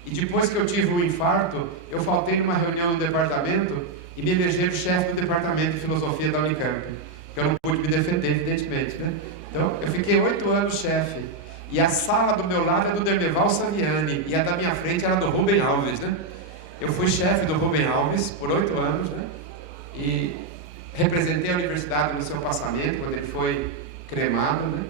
E depois que eu tive um infarto, eu faltei numa reunião no departamento e me elegeram chefe do departamento de filosofia da Unicamp. Que eu não pude me defender, evidentemente, né? Então, eu fiquei 8 anos chefe. E a sala do meu lado é do Dermeval Saviani, e a da minha frente era do Rubem Alves, né? Eu fui chefe do Rubem Alves por 8 anos, né? E representei a universidade no seu passamento, quando ele foi cremado, né?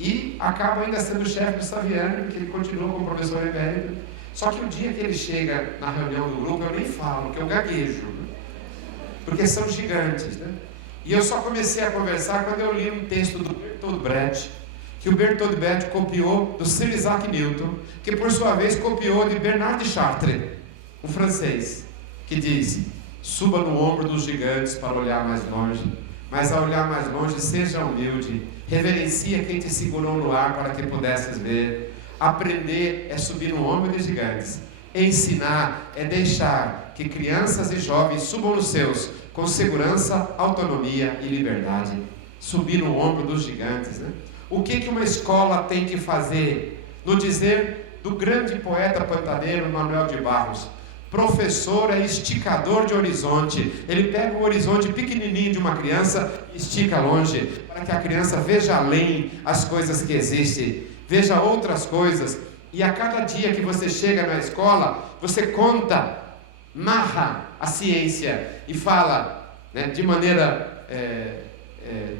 E acabo ainda sendo chefe do Saviani, porque ele continuou como professor emérito. Só que o dia que ele chega na reunião do grupo, eu nem falo, que eu gaguejo, né? Porque são gigantes, né? E eu só comecei a conversar quando eu li um texto do Bertolt Brecht, que o Bertolt Brecht copiou do Sir Isaac Newton, que por sua vez copiou de Bernard de Chartres, um francês, que diz: suba no ombro dos gigantes para olhar mais longe, mas ao olhar mais longe seja humilde, reverencia quem te segurou no ar para que pudesses ver. Aprender é subir no ombro dos gigantes, ensinar é deixar que crianças e jovens subam nos seus, com segurança, autonomia e liberdade. Subir no ombro dos gigantes, né? O que uma escola tem que fazer? No dizer do grande poeta pantaneiro Manuel de Barros: professor é esticador de horizonte. Ele pega o horizonte pequenininho de uma criança e estica longe, para que a criança veja além as coisas que existem, veja outras coisas. E a cada dia que você chega na escola, você conta, narra a ciência e fala, né, de maneira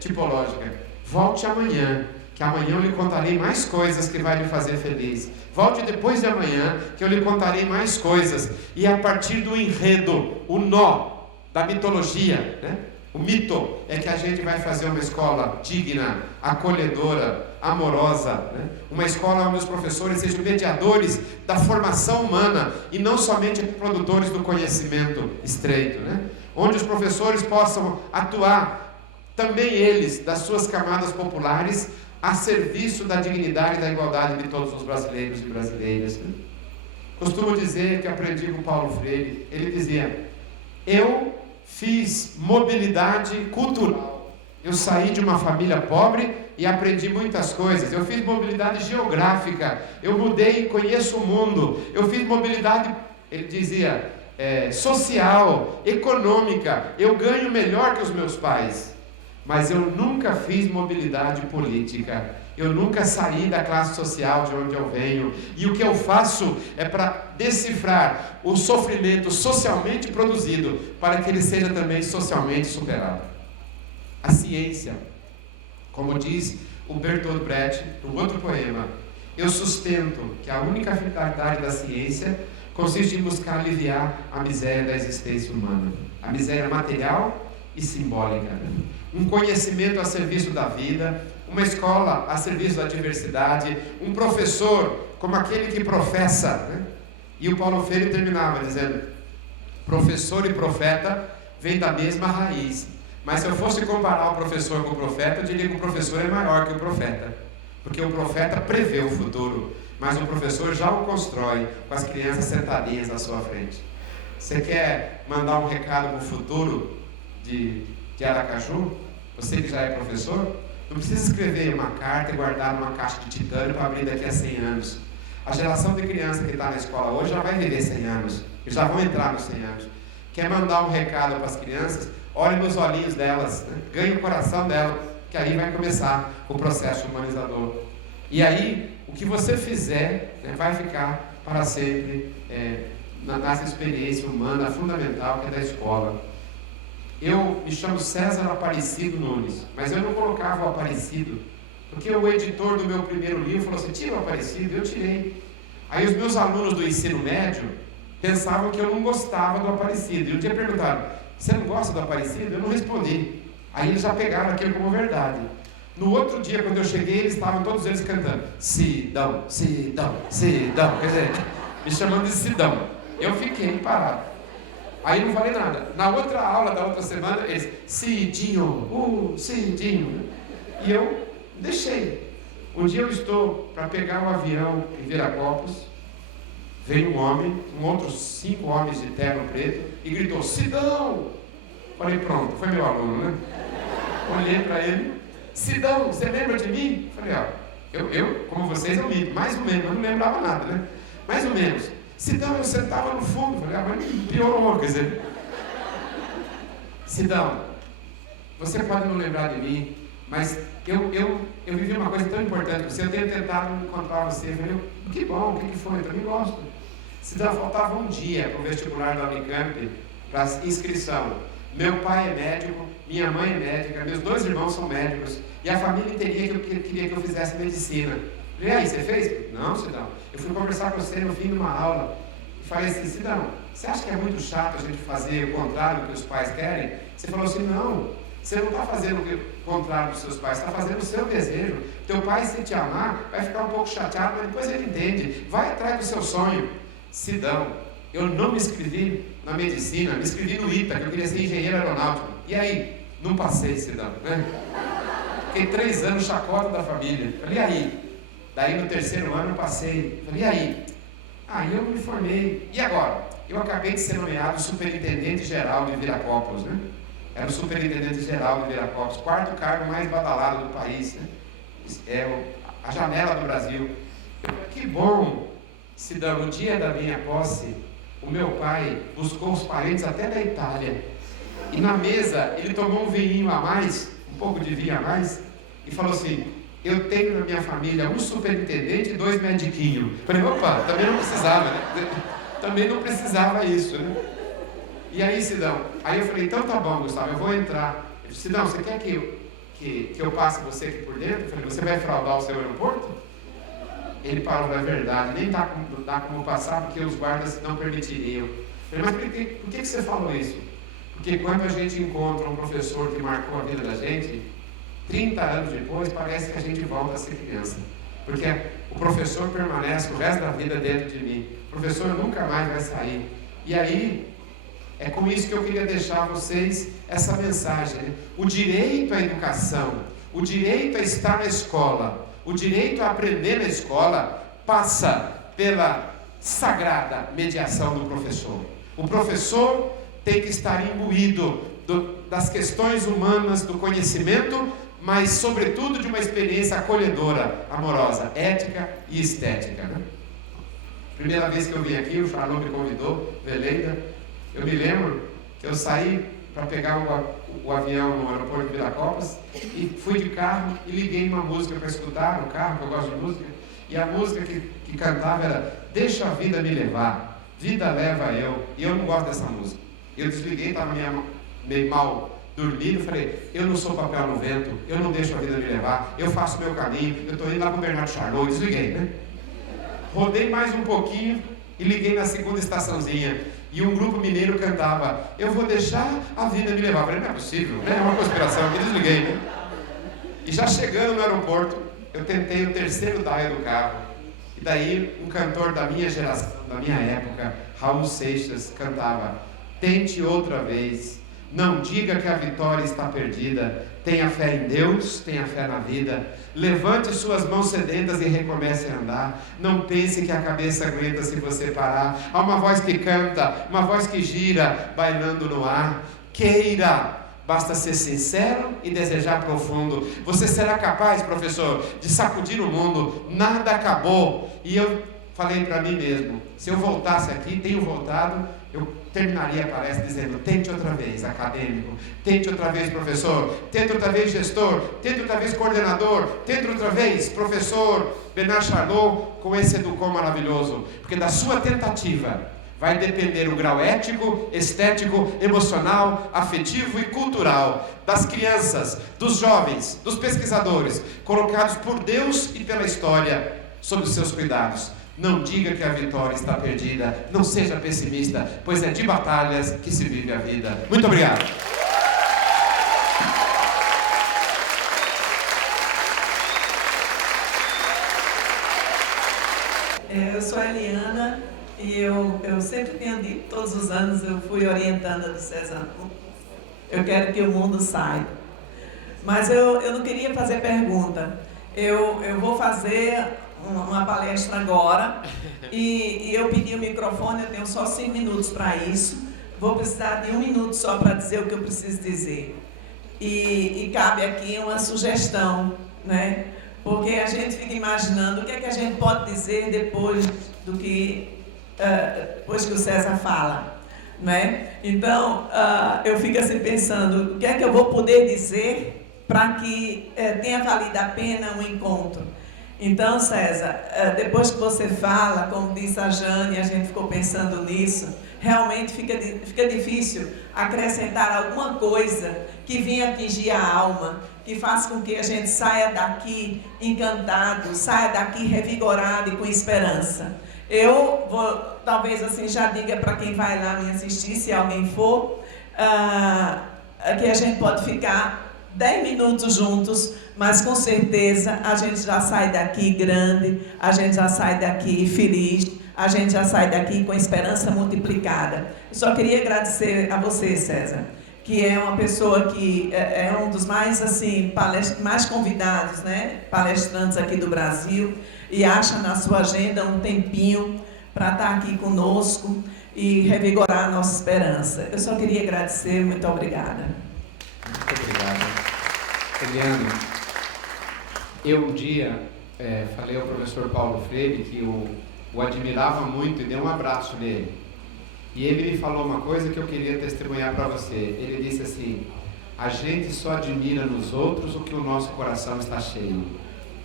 tipológica: volte amanhã, que amanhã eu lhe contarei mais coisas que vai lhe fazer feliz. Volte depois de amanhã, que eu lhe contarei mais coisas. E a partir do enredo, o nó da mitologia, né? O mito é que a gente vai fazer uma escola digna, acolhedora, amorosa, né? Uma escola onde os professores sejam mediadores da formação humana e não somente produtores do conhecimento estreito, né? Onde os professores possam atuar, também eles, das suas camadas populares, a serviço da dignidade e da igualdade de todos os brasileiros e brasileiras, né? Costumo dizer que aprendi com Paulo Freire. Ele dizia: eu fiz mobilidade cultural. Eu saí de uma família pobre e aprendi muitas coisas. Eu fiz mobilidade geográfica. Eu mudei e conheço o mundo. Eu fiz mobilidade, ele dizia, social, econômica. Eu ganho melhor que os meus pais. Mas eu nunca fiz mobilidade política. Eu nunca saí da classe social de onde eu venho. E o que eu faço é para decifrar o sofrimento socialmente produzido, para que ele seja também socialmente superado. A ciência, como diz o Bertolt Brecht, no outro poema: eu sustento que a única finalidade da ciência consiste em buscar aliviar a miséria da existência humana, a miséria material e simbólica. Um conhecimento a serviço da vida, uma escola a serviço da diversidade, um professor como aquele que professa, né? E o Paulo Freire terminava dizendo: professor e profeta vêm da mesma raiz. Mas se eu fosse comparar o professor com o profeta, eu diria que o professor é maior que o profeta, porque o profeta prevê o futuro, mas o professor já o constrói com as crianças sentadinhas à sua frente. Você quer mandar um recado para o futuro de Aracaju? Você que já é professor, não precisa escrever uma carta e guardar numa caixa de titânio para abrir daqui a 100 anos. A geração de criança que está na escola hoje já vai viver 100 anos, eles já vão entrar nos 100 anos. Quer mandar um recado para as crianças? Olhe nos olhinhos delas, né? Ganhe o coração delas, que aí vai começar o processo humanizador. E aí, o que você fizer, né, vai ficar para sempre nessa experiência humana fundamental que é da escola. Eu me chamo César Aparecido Nunes, mas eu não colocava o Aparecido, porque o editor do meu primeiro livro falou assim: tira o Aparecido. Eu tirei. Aí os meus alunos do ensino médio pensavam que eu não gostava do Aparecido. E um dia perguntaram: você não gosta do Aparecido? Eu não respondi. Aí eles já pegaram aquilo como verdade. No outro dia, quando eu cheguei, eles estavam todos eles cantando Sidão, Sidão, Sidão, quer dizer, me chamando de Sidão. Eu fiquei parado. Aí não falei nada. Na outra aula da outra semana, eles, Cidinho, Cidinho. E eu deixei. Um dia eu estou para pegar um avião em Viracopos, veio um homem, outros 5 homens de terno preto, e gritou, Sidão! Falei, pronto, foi meu aluno, né? Olhei para ele, Sidão, você lembra de mim? Falei, ó, eu como vocês, eu me mais ou menos, eu não lembrava nada, né? Mais ou menos. Sidão, eu sentava no fundo. Falei, mas piorou, quer dizer. Sidão, você pode não lembrar de mim, mas eu vivi uma coisa tão importante com você, eu tenho tentado encontrar você. Eu falei, que bom, o que foi? Eu também gosto. Sidão, faltava um dia para o vestibular da Unicamp, para inscrição. Meu pai é médico, minha mãe é médica, meus 2 irmãos são médicos, e a família inteira queria que eu fizesse medicina. E aí, você fez? Não, Sidão. Eu fui conversar com você no fim de uma aula, e falei assim, Sidão, você acha que é muito chato a gente fazer o contrário do que os pais querem? Você falou assim, não, você não está fazendo o contrário dos seus pais, você está fazendo o seu desejo. Teu pai, se te amar, vai ficar um pouco chateado, mas depois ele entende. Vai atrás do seu sonho. Sidão, eu não me inscrevi na medicina, me inscrevi no ITA, que eu queria ser engenheiro aeronáutico. E aí? Não passei, Sidão, né? Fiquei 3 anos chacota da família. Falei, e aí? Daí no 3º ano eu passei. Falei, e aí? Aí eu me formei. E agora? Eu acabei de ser nomeado superintendente geral de Viracopos, né? Era o superintendente geral de Viracopos, 4º cargo mais badalado do país, né? É a janela do Brasil. Eu falei, que bom! Sidão, no dia da minha posse, o meu pai buscou os parentes até da Itália. E na mesa, ele tomou um vinho a mais, um pouco de vinho a mais, e falou assim, eu tenho na minha família um superintendente e 2 mediquinhos. Falei, opa, também não precisava, né? Também não precisava isso, né? E aí, Sidão, aí eu falei, então tá bom, Gustavo, eu vou entrar. Ele disse, Sidão, você quer que eu passe você aqui por dentro? Eu falei, você vai fraudar o seu aeroporto? Ele parou, é verdade, nem dá como passar porque os guardas não permitiriam. Eu falei, mas por que você falou isso? Porque quando a gente encontra um professor que marcou a vida da gente, 30 anos depois, parece que a gente volta a ser criança. Porque o professor permanece o resto da vida dentro de mim. O professor nunca mais vai sair. E aí, é com isso que eu queria deixar a vocês essa mensagem, né? O direito à educação, o direito a estar na escola, o direito a aprender na escola passa pela sagrada mediação do professor. O professor tem que estar imbuído das questões humanas, do conhecimento, mas sobretudo de uma experiência acolhedora, amorosa, ética e estética, né? Primeira vez que eu vim aqui, o Charlot me convidou, Veleida, eu me lembro que eu saí para pegar o avião no aeroporto de Viracopos e fui de carro e liguei uma música para escutar no carro, que eu gosto de música, e a música que cantava era Deixa a vida me levar, vida leva eu, e eu não gosto dessa música. Eu desliguei, estava meio mal dormindo, falei, eu não sou papel no vento, eu não deixo a vida me levar, eu faço meu caminho, eu estou indo lá para o Bernardo Charlot, desliguei, né? Rodei mais um pouquinho e liguei na segunda estaçãozinha. E um grupo mineiro cantava, eu vou deixar a vida me levar. Eu falei, não é possível, né? É uma conspiração. Eu desliguei, né? E já chegando no aeroporto, eu tentei o 3º dial do carro. E daí, um cantor da minha geração, da minha época, Raul Seixas, cantava, tente outra vez, não diga que a vitória está perdida, tenha fé em Deus, tenha fé na vida, levante suas mãos sedentas e recomece a andar, não pense que a cabeça aguenta se você parar, há uma voz que canta, uma voz que gira, bailando no ar, queira, basta ser sincero e desejar profundo, você será capaz, professor, de sacudir o mundo, nada acabou, e eu falei para mim mesmo, se eu voltasse aqui, tenho voltado, eu terminaria a palestra dizendo, tente outra vez, acadêmico, tente outra vez, professor, tente outra vez, gestor, tente outra vez, coordenador, tente outra vez, professor Bernard Charlot, com esse Educom maravilhoso, porque da sua tentativa vai depender o grau ético, estético, emocional, afetivo e cultural das crianças, dos jovens, dos pesquisadores, colocados por Deus e pela história, sob os seus cuidados. Não diga que a vitória está perdida, não seja pessimista, pois é de batalhas que se vive a vida. Muito obrigado. Eu sou a Eliana, E eu sempre tenho dito, todos os anos eu fui orientando do César. Eu quero que o mundo saiba. Mas eu não queria fazer pergunta. Eu vou fazer uma palestra agora e eu pedi o microfone, eu tenho só 5 minutos para isso. Vou precisar de 1 minuto só para dizer o que eu preciso dizer. E cabe aqui uma sugestão, né? Porque a gente fica imaginando o que é que a gente pode dizer depois depois que o César fala, né? Então, eu fico assim pensando, o que é que eu vou poder dizer para que tenha valido a pena um encontro. Então, César, depois que você fala, como disse a Jane, a gente ficou pensando nisso, realmente fica difícil acrescentar alguma coisa que venha atingir a alma, que faça com que a gente saia daqui encantado, saia daqui revigorado e com esperança. Eu vou, talvez assim, já diga para quem vai lá me assistir, se alguém for, que a gente pode ficar 10 minutos juntos, mas com certeza a gente já sai daqui grande, a gente já sai daqui feliz, a gente já sai daqui com esperança multiplicada. Eu só queria agradecer a você, César, que é uma pessoa que é um dos mais, assim, mais convidados, né, palestrantes aqui do Brasil, e acha na sua agenda um tempinho para estar aqui conosco e revigorar a nossa esperança. Eu só queria agradecer, muito obrigada. Muito obrigado. Eliane, eu um dia falei ao professor Paulo Freire que o admirava muito e dei um abraço nele. E ele me falou uma coisa que eu queria testemunhar para você. Ele disse assim: a gente só admira nos outros o que o nosso coração está cheio.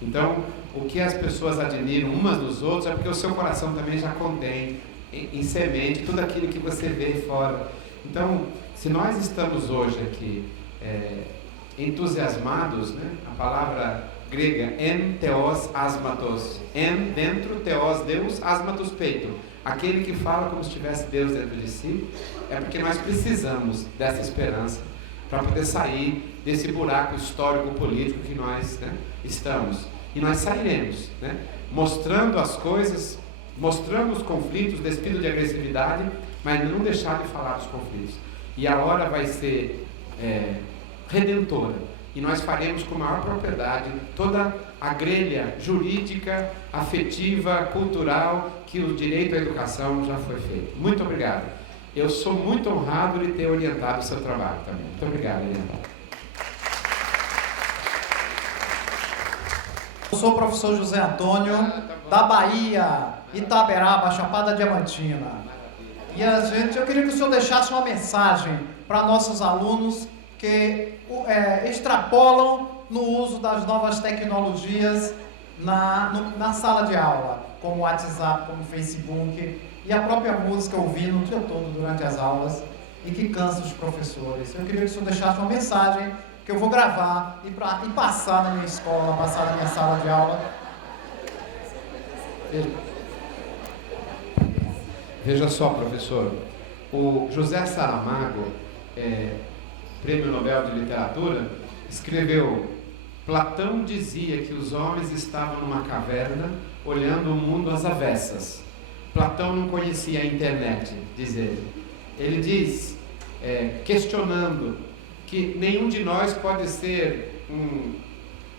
Então, o que as pessoas admiram umas nos outros é porque o seu coração também já contém em semente tudo aquilo que você vê fora. Então, se nós estamos hoje aqui entusiasmados, né? A palavra grega en theos asmatos, en dentro, theos Deus, asmatos peito, aquele que fala como se tivesse Deus dentro de si, é porque nós precisamos dessa esperança para poder sair desse buraco histórico político que nós, né, estamos, e nós sairemos, né, mostrando as coisas, mostrando os conflitos, despido de agressividade, mas não deixar de falar dos conflitos, e a hora vai ser redentora, e nós faremos com maior propriedade toda a grelha jurídica, afetiva, cultural, que o direito à educação já foi feito. Muito obrigado. Eu sou muito honrado de ter orientado o seu trabalho também. Muito obrigado, Eliane. Eu sou o professor José Antônio, da Bahia, Itaberaba, Chapada Diamantina. E eu queria que o senhor deixasse uma mensagem para nossos alunos que extrapolam no uso das novas tecnologias na sala de aula, como o WhatsApp, como o Facebook, e a própria música ouvindo o dia todo durante as aulas, e que cansa os professores. Eu queria que o senhor deixasse uma mensagem que eu vou gravar e passar na minha escola, passar na minha sala de aula. Veja só, professor, o José Saramago, Prêmio Nobel de Literatura, escreveu: Platão dizia que os homens estavam numa caverna olhando o mundo às avessas. Platão não conhecia a internet, diz ele. Ele diz, questionando, que nenhum de nós pode ser um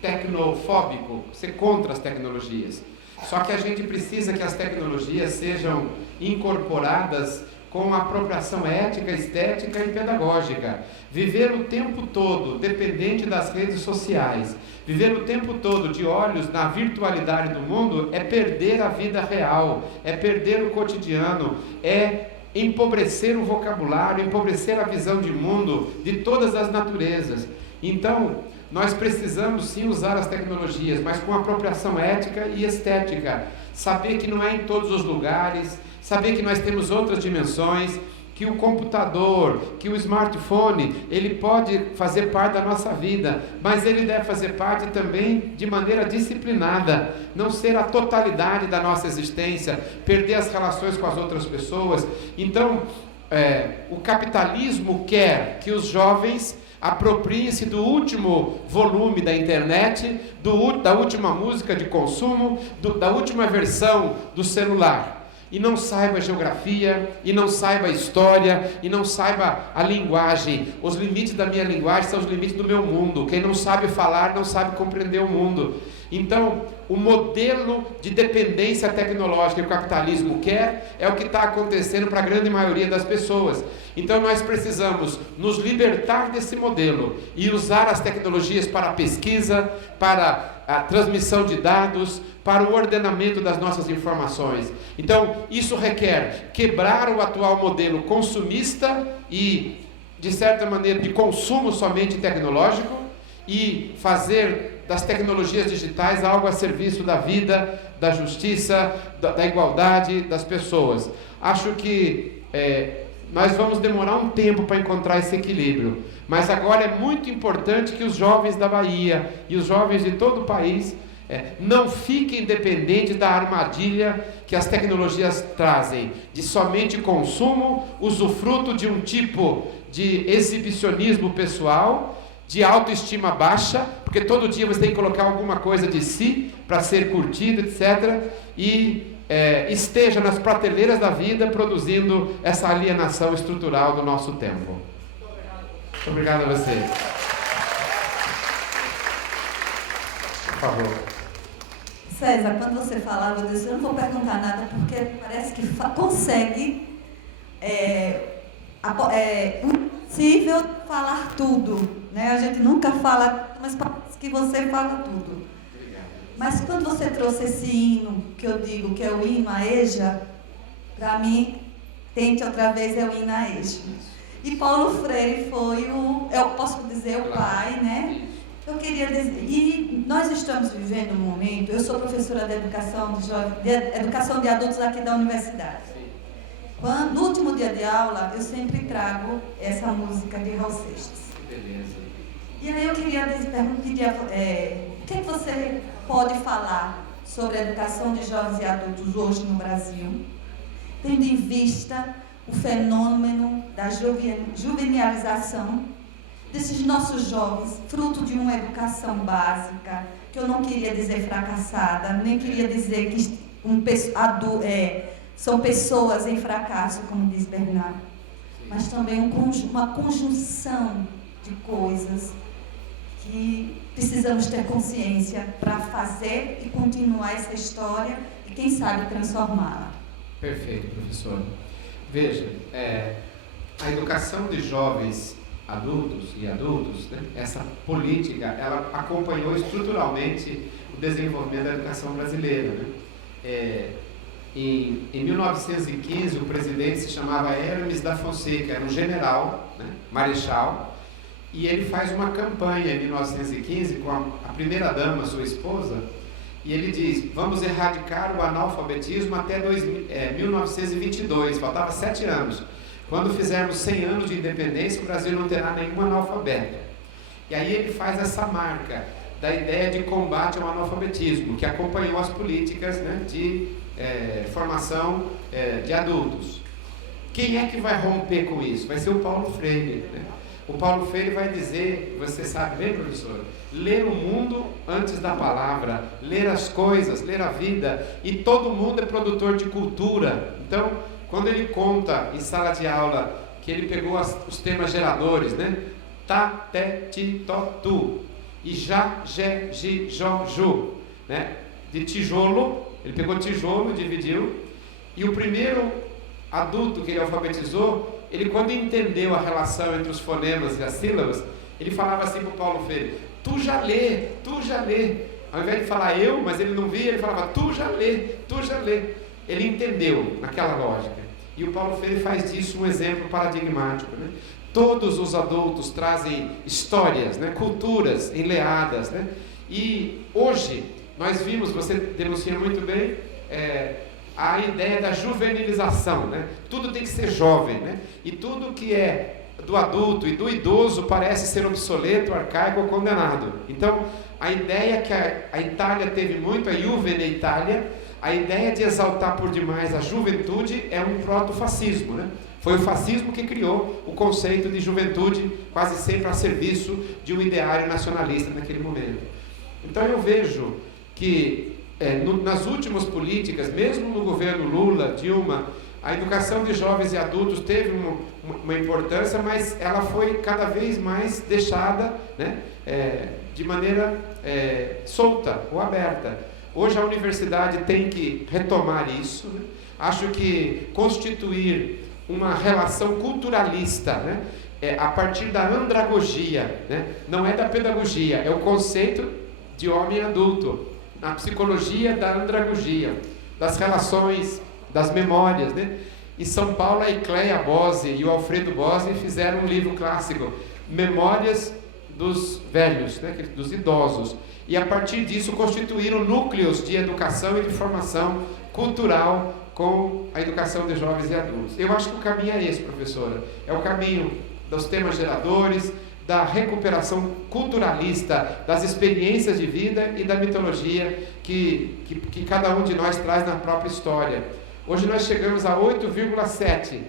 tecnofóbico, ser contra as tecnologias. Só que a gente precisa que as tecnologias sejam incorporadas com apropriação ética, estética e pedagógica. Viver o tempo todo dependente das redes sociais, viver o tempo todo de olhos na virtualidade do mundo, é perder a vida real, é perder o cotidiano, é empobrecer o vocabulário, empobrecer a visão de mundo de todas as naturezas. Então, nós precisamos sim usar as tecnologias, mas com apropriação ética e estética. Saber que não é em todos os lugares, saber que nós temos outras dimensões, que o computador, que o smartphone, ele pode fazer parte da nossa vida, mas ele deve fazer parte também de maneira disciplinada, não ser a totalidade da nossa existência, perder as relações com as outras pessoas. Então, o capitalismo quer que os jovens apropriem-se do último volume da internet, da última música de consumo, da última versão do celular. e não saiba geografia, e não saiba história, e não saiba a linguagem. Os limites da minha linguagem são os limites do meu mundo. Quem não sabe falar não sabe compreender o mundo. Então, o modelo de dependência tecnológica que o capitalismo quer é o que está acontecendo para a grande maioria das pessoas. Então, nós precisamos nos libertar desse modelo e usar as tecnologias para a pesquisa, para a transmissão de dados, para o ordenamento das nossas informações. Então, isso requer quebrar o atual modelo consumista e, de certa maneira, de consumo somente tecnológico e fazer das tecnologias digitais algo a serviço da vida, da justiça, da igualdade das pessoas. Acho que nós vamos demorar um tempo para encontrar esse equilíbrio, mas agora é muito importante que os jovens da Bahia e os jovens de todo o país não fiquem dependentes da armadilha que as tecnologias trazem, de somente consumo, usufruto de um tipo de exibicionismo pessoal, de autoestima baixa, porque todo dia você tem que colocar alguma coisa de si para ser curtido, etc. E esteja nas prateleiras da vida produzindo essa alienação estrutural do nosso tempo. Muito obrigado a você. Por favor. César, quando você falava, eu disse, eu não vou perguntar nada, porque parece que consegue impossível falar tudo, né? A gente nunca fala, mas parece que você fala tudo. Mas quando você trouxe esse hino, que eu digo que é o hino à EJA, para mim, Tente Outra Vez é o hino à EJA. E Paulo Freire foi eu posso dizer, o pai, né? Eu queria dizer, e nós estamos vivendo um momento, eu sou professora de educação de adultos aqui da universidade. No último dia de aula, eu sempre trago essa música de Raul Seixas. Beleza. E aí eu queria perguntar, o que você pode falar sobre a educação de jovens e adultos hoje no Brasil, tendo em vista o fenômeno da juvenilização desses nossos jovens, fruto de uma educação básica, que eu não queria dizer fracassada, nem queria dizer que são pessoas em fracasso, como diz Bernardo, mas também uma conjunção de coisas que precisamos ter consciência para fazer e continuar essa história e, quem sabe, transformá-la. Perfeito, professor. Veja, a educação de jovens adultos e adultos, né, essa política, ela acompanhou estruturalmente o desenvolvimento da educação brasileira. Né? Em 1915, o presidente se chamava Hermes da Fonseca, era um general, né, marechal, e ele faz uma campanha em 1915 com a primeira-dama, sua esposa, e ele diz, vamos erradicar o analfabetismo até 1922, faltava 7 anos. Quando fizermos 100 anos de independência, o Brasil não terá nenhum analfabeto. E aí ele faz essa marca da ideia de combate ao analfabetismo, que acompanhou as políticas, né, de formação de adultos. Quem é que vai romper com isso? Vai ser o Paulo Freire. Né? O Paulo Freire vai dizer, você sabe bem, professor, ler o mundo antes da palavra, ler as coisas, ler a vida, e todo mundo é produtor de cultura. Então, quando ele conta em sala de aula que ele pegou os temas geradores, né? Ta, te, ti, to, tu, e já, je, ji, jo, ju, né? De tijolo, ele pegou tijolo, dividiu, e o primeiro adulto que ele alfabetizou, ele, quando entendeu a relação entre os fonemas e as sílabas, ele falava assim para o Paulo Freire, tu já lê, tu já lê. Ao invés de falar eu, mas ele não via, ele falava tu já lê, tu já lê. Ele entendeu naquela lógica. E o Paulo Freire faz disso um exemplo paradigmático. Né? Todos os adultos trazem histórias, né? Culturas enleadas. Né? E hoje, nós vimos, você denuncia muito bem, a ideia da juvenilização. Né? Tudo tem que ser jovem. Né? E tudo que é do adulto e do idoso parece ser obsoleto, arcaico ou condenado. Então, a ideia que a Itália teve muito, a Juvene Itália, a ideia de exaltar por demais a juventude é um proto-fascismo, né? Foi o fascismo que criou o conceito de juventude, quase sempre a serviço de um ideário nacionalista naquele momento. Então eu vejo que nas últimas políticas, mesmo no governo Lula, Dilma, a educação de jovens e adultos teve uma importância, mas ela foi cada vez mais deixada, né, de maneira solta ou aberta. Hoje a universidade tem que retomar isso, né? Acho que constituir uma relação culturalista, né, a partir da andragogia, né, não é da pedagogia, é o conceito de homem adulto, a psicologia da andragogia, das relações, das memórias, né? E São Paulo, a Ecleia Bose e o Alfredo Bose fizeram um livro clássico, Memórias dos Velhos, né? Dos idosos, e a partir disso constituíram núcleos de educação e de formação cultural com a educação de jovens e adultos. Eu acho que o caminho é esse, professora, é o caminho dos temas geradores, da recuperação culturalista, das experiências de vida e da mitologia que cada um de nós traz na própria história. Hoje nós chegamos a 8,7%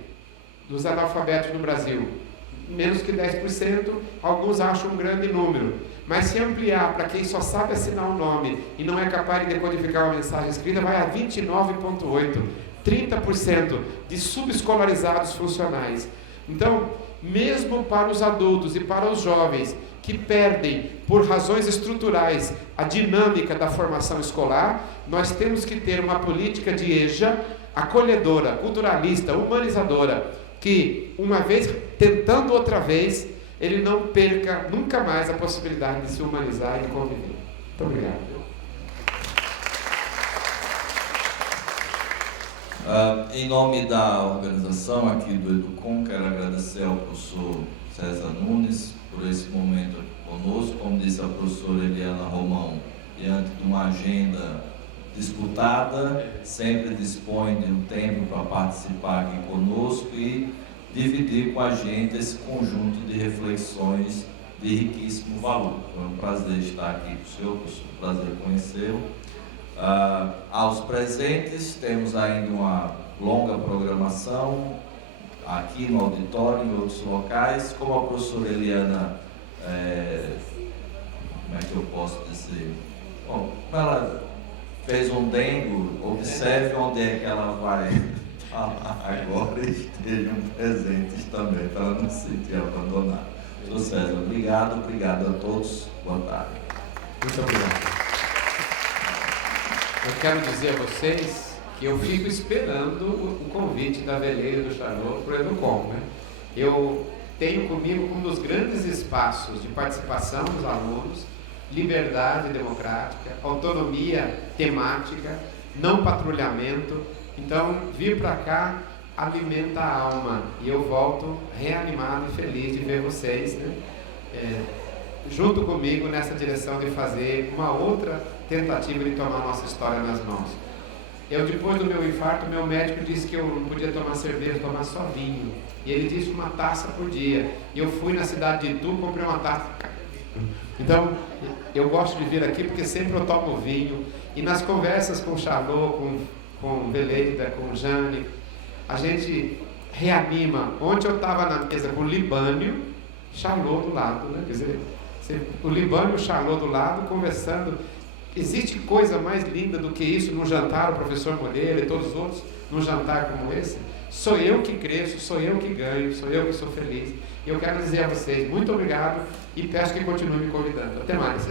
dos analfabetos no Brasil, menos que 10%, alguns acham um grande número, mas se ampliar para quem só sabe assinar o nome e não é capaz de decodificar uma mensagem escrita, vai a 29,8%, 30% de subescolarizados funcionais. Então, mesmo para os adultos e para os jovens que perdem, por razões estruturais, a dinâmica da formação escolar, nós temos que ter uma política de EJA acolhedora, culturalista, humanizadora, que, uma vez tentando outra vez, ele não perca nunca mais a possibilidade de se humanizar e de conviver. Muito obrigado. Em nome da organização aqui do Educom, quero agradecer ao professor César Nunes por esse momento aqui conosco. Como disse a professora Eliana Romão, diante de uma agenda disputada, sempre dispõe de um tempo para participar aqui conosco e dividir com a gente esse conjunto de reflexões de riquíssimo valor. Foi um prazer estar aqui com o senhor, professor, um prazer conhecê-lo. Aos presentes, temos ainda uma longa programação aqui no auditório, em outros locais. Como a professora Eliana, como é que eu posso dizer? Bom, ela fez um dengo, observe onde é que ela vai falar agora e estejam presentes também, para ela não se sentir abandonada. Professor César, obrigado a todos, boa tarde. Muito obrigado. Eu quero dizer a vocês que eu fico esperando o convite da Veleira e do Charlot para o Educom, né? Eu tenho comigo um dos grandes espaços de participação dos alunos, liberdade democrática, autonomia temática, não patrulhamento. Então, vir para cá alimenta a alma e eu volto reanimado e feliz de ver vocês, né? Junto comigo nessa direção de fazer uma outra tentativa de tomar nossa história nas mãos. Depois do meu infarto, meu médico disse que eu não podia tomar cerveja, tomar só vinho. E ele disse uma taça por dia. E eu fui na cidade de Itu, comprei uma taça. Então, eu gosto de vir aqui porque sempre eu tomo vinho. E nas conversas com o Charlot, com Veleida, com Jane, a gente reanima. Ontem eu estava na mesa com o Libânio, Charlot do lado, né? Quer dizer, o Libânio e o Charlot do lado, conversando. Existe coisa mais linda do que isso num jantar, o professor Moreira e todos os outros, num jantar como esse? Sou eu que cresço, sou eu que ganho, sou eu que sou feliz. E eu quero dizer a vocês, muito obrigado e peço que continuem me convidando. Até mais.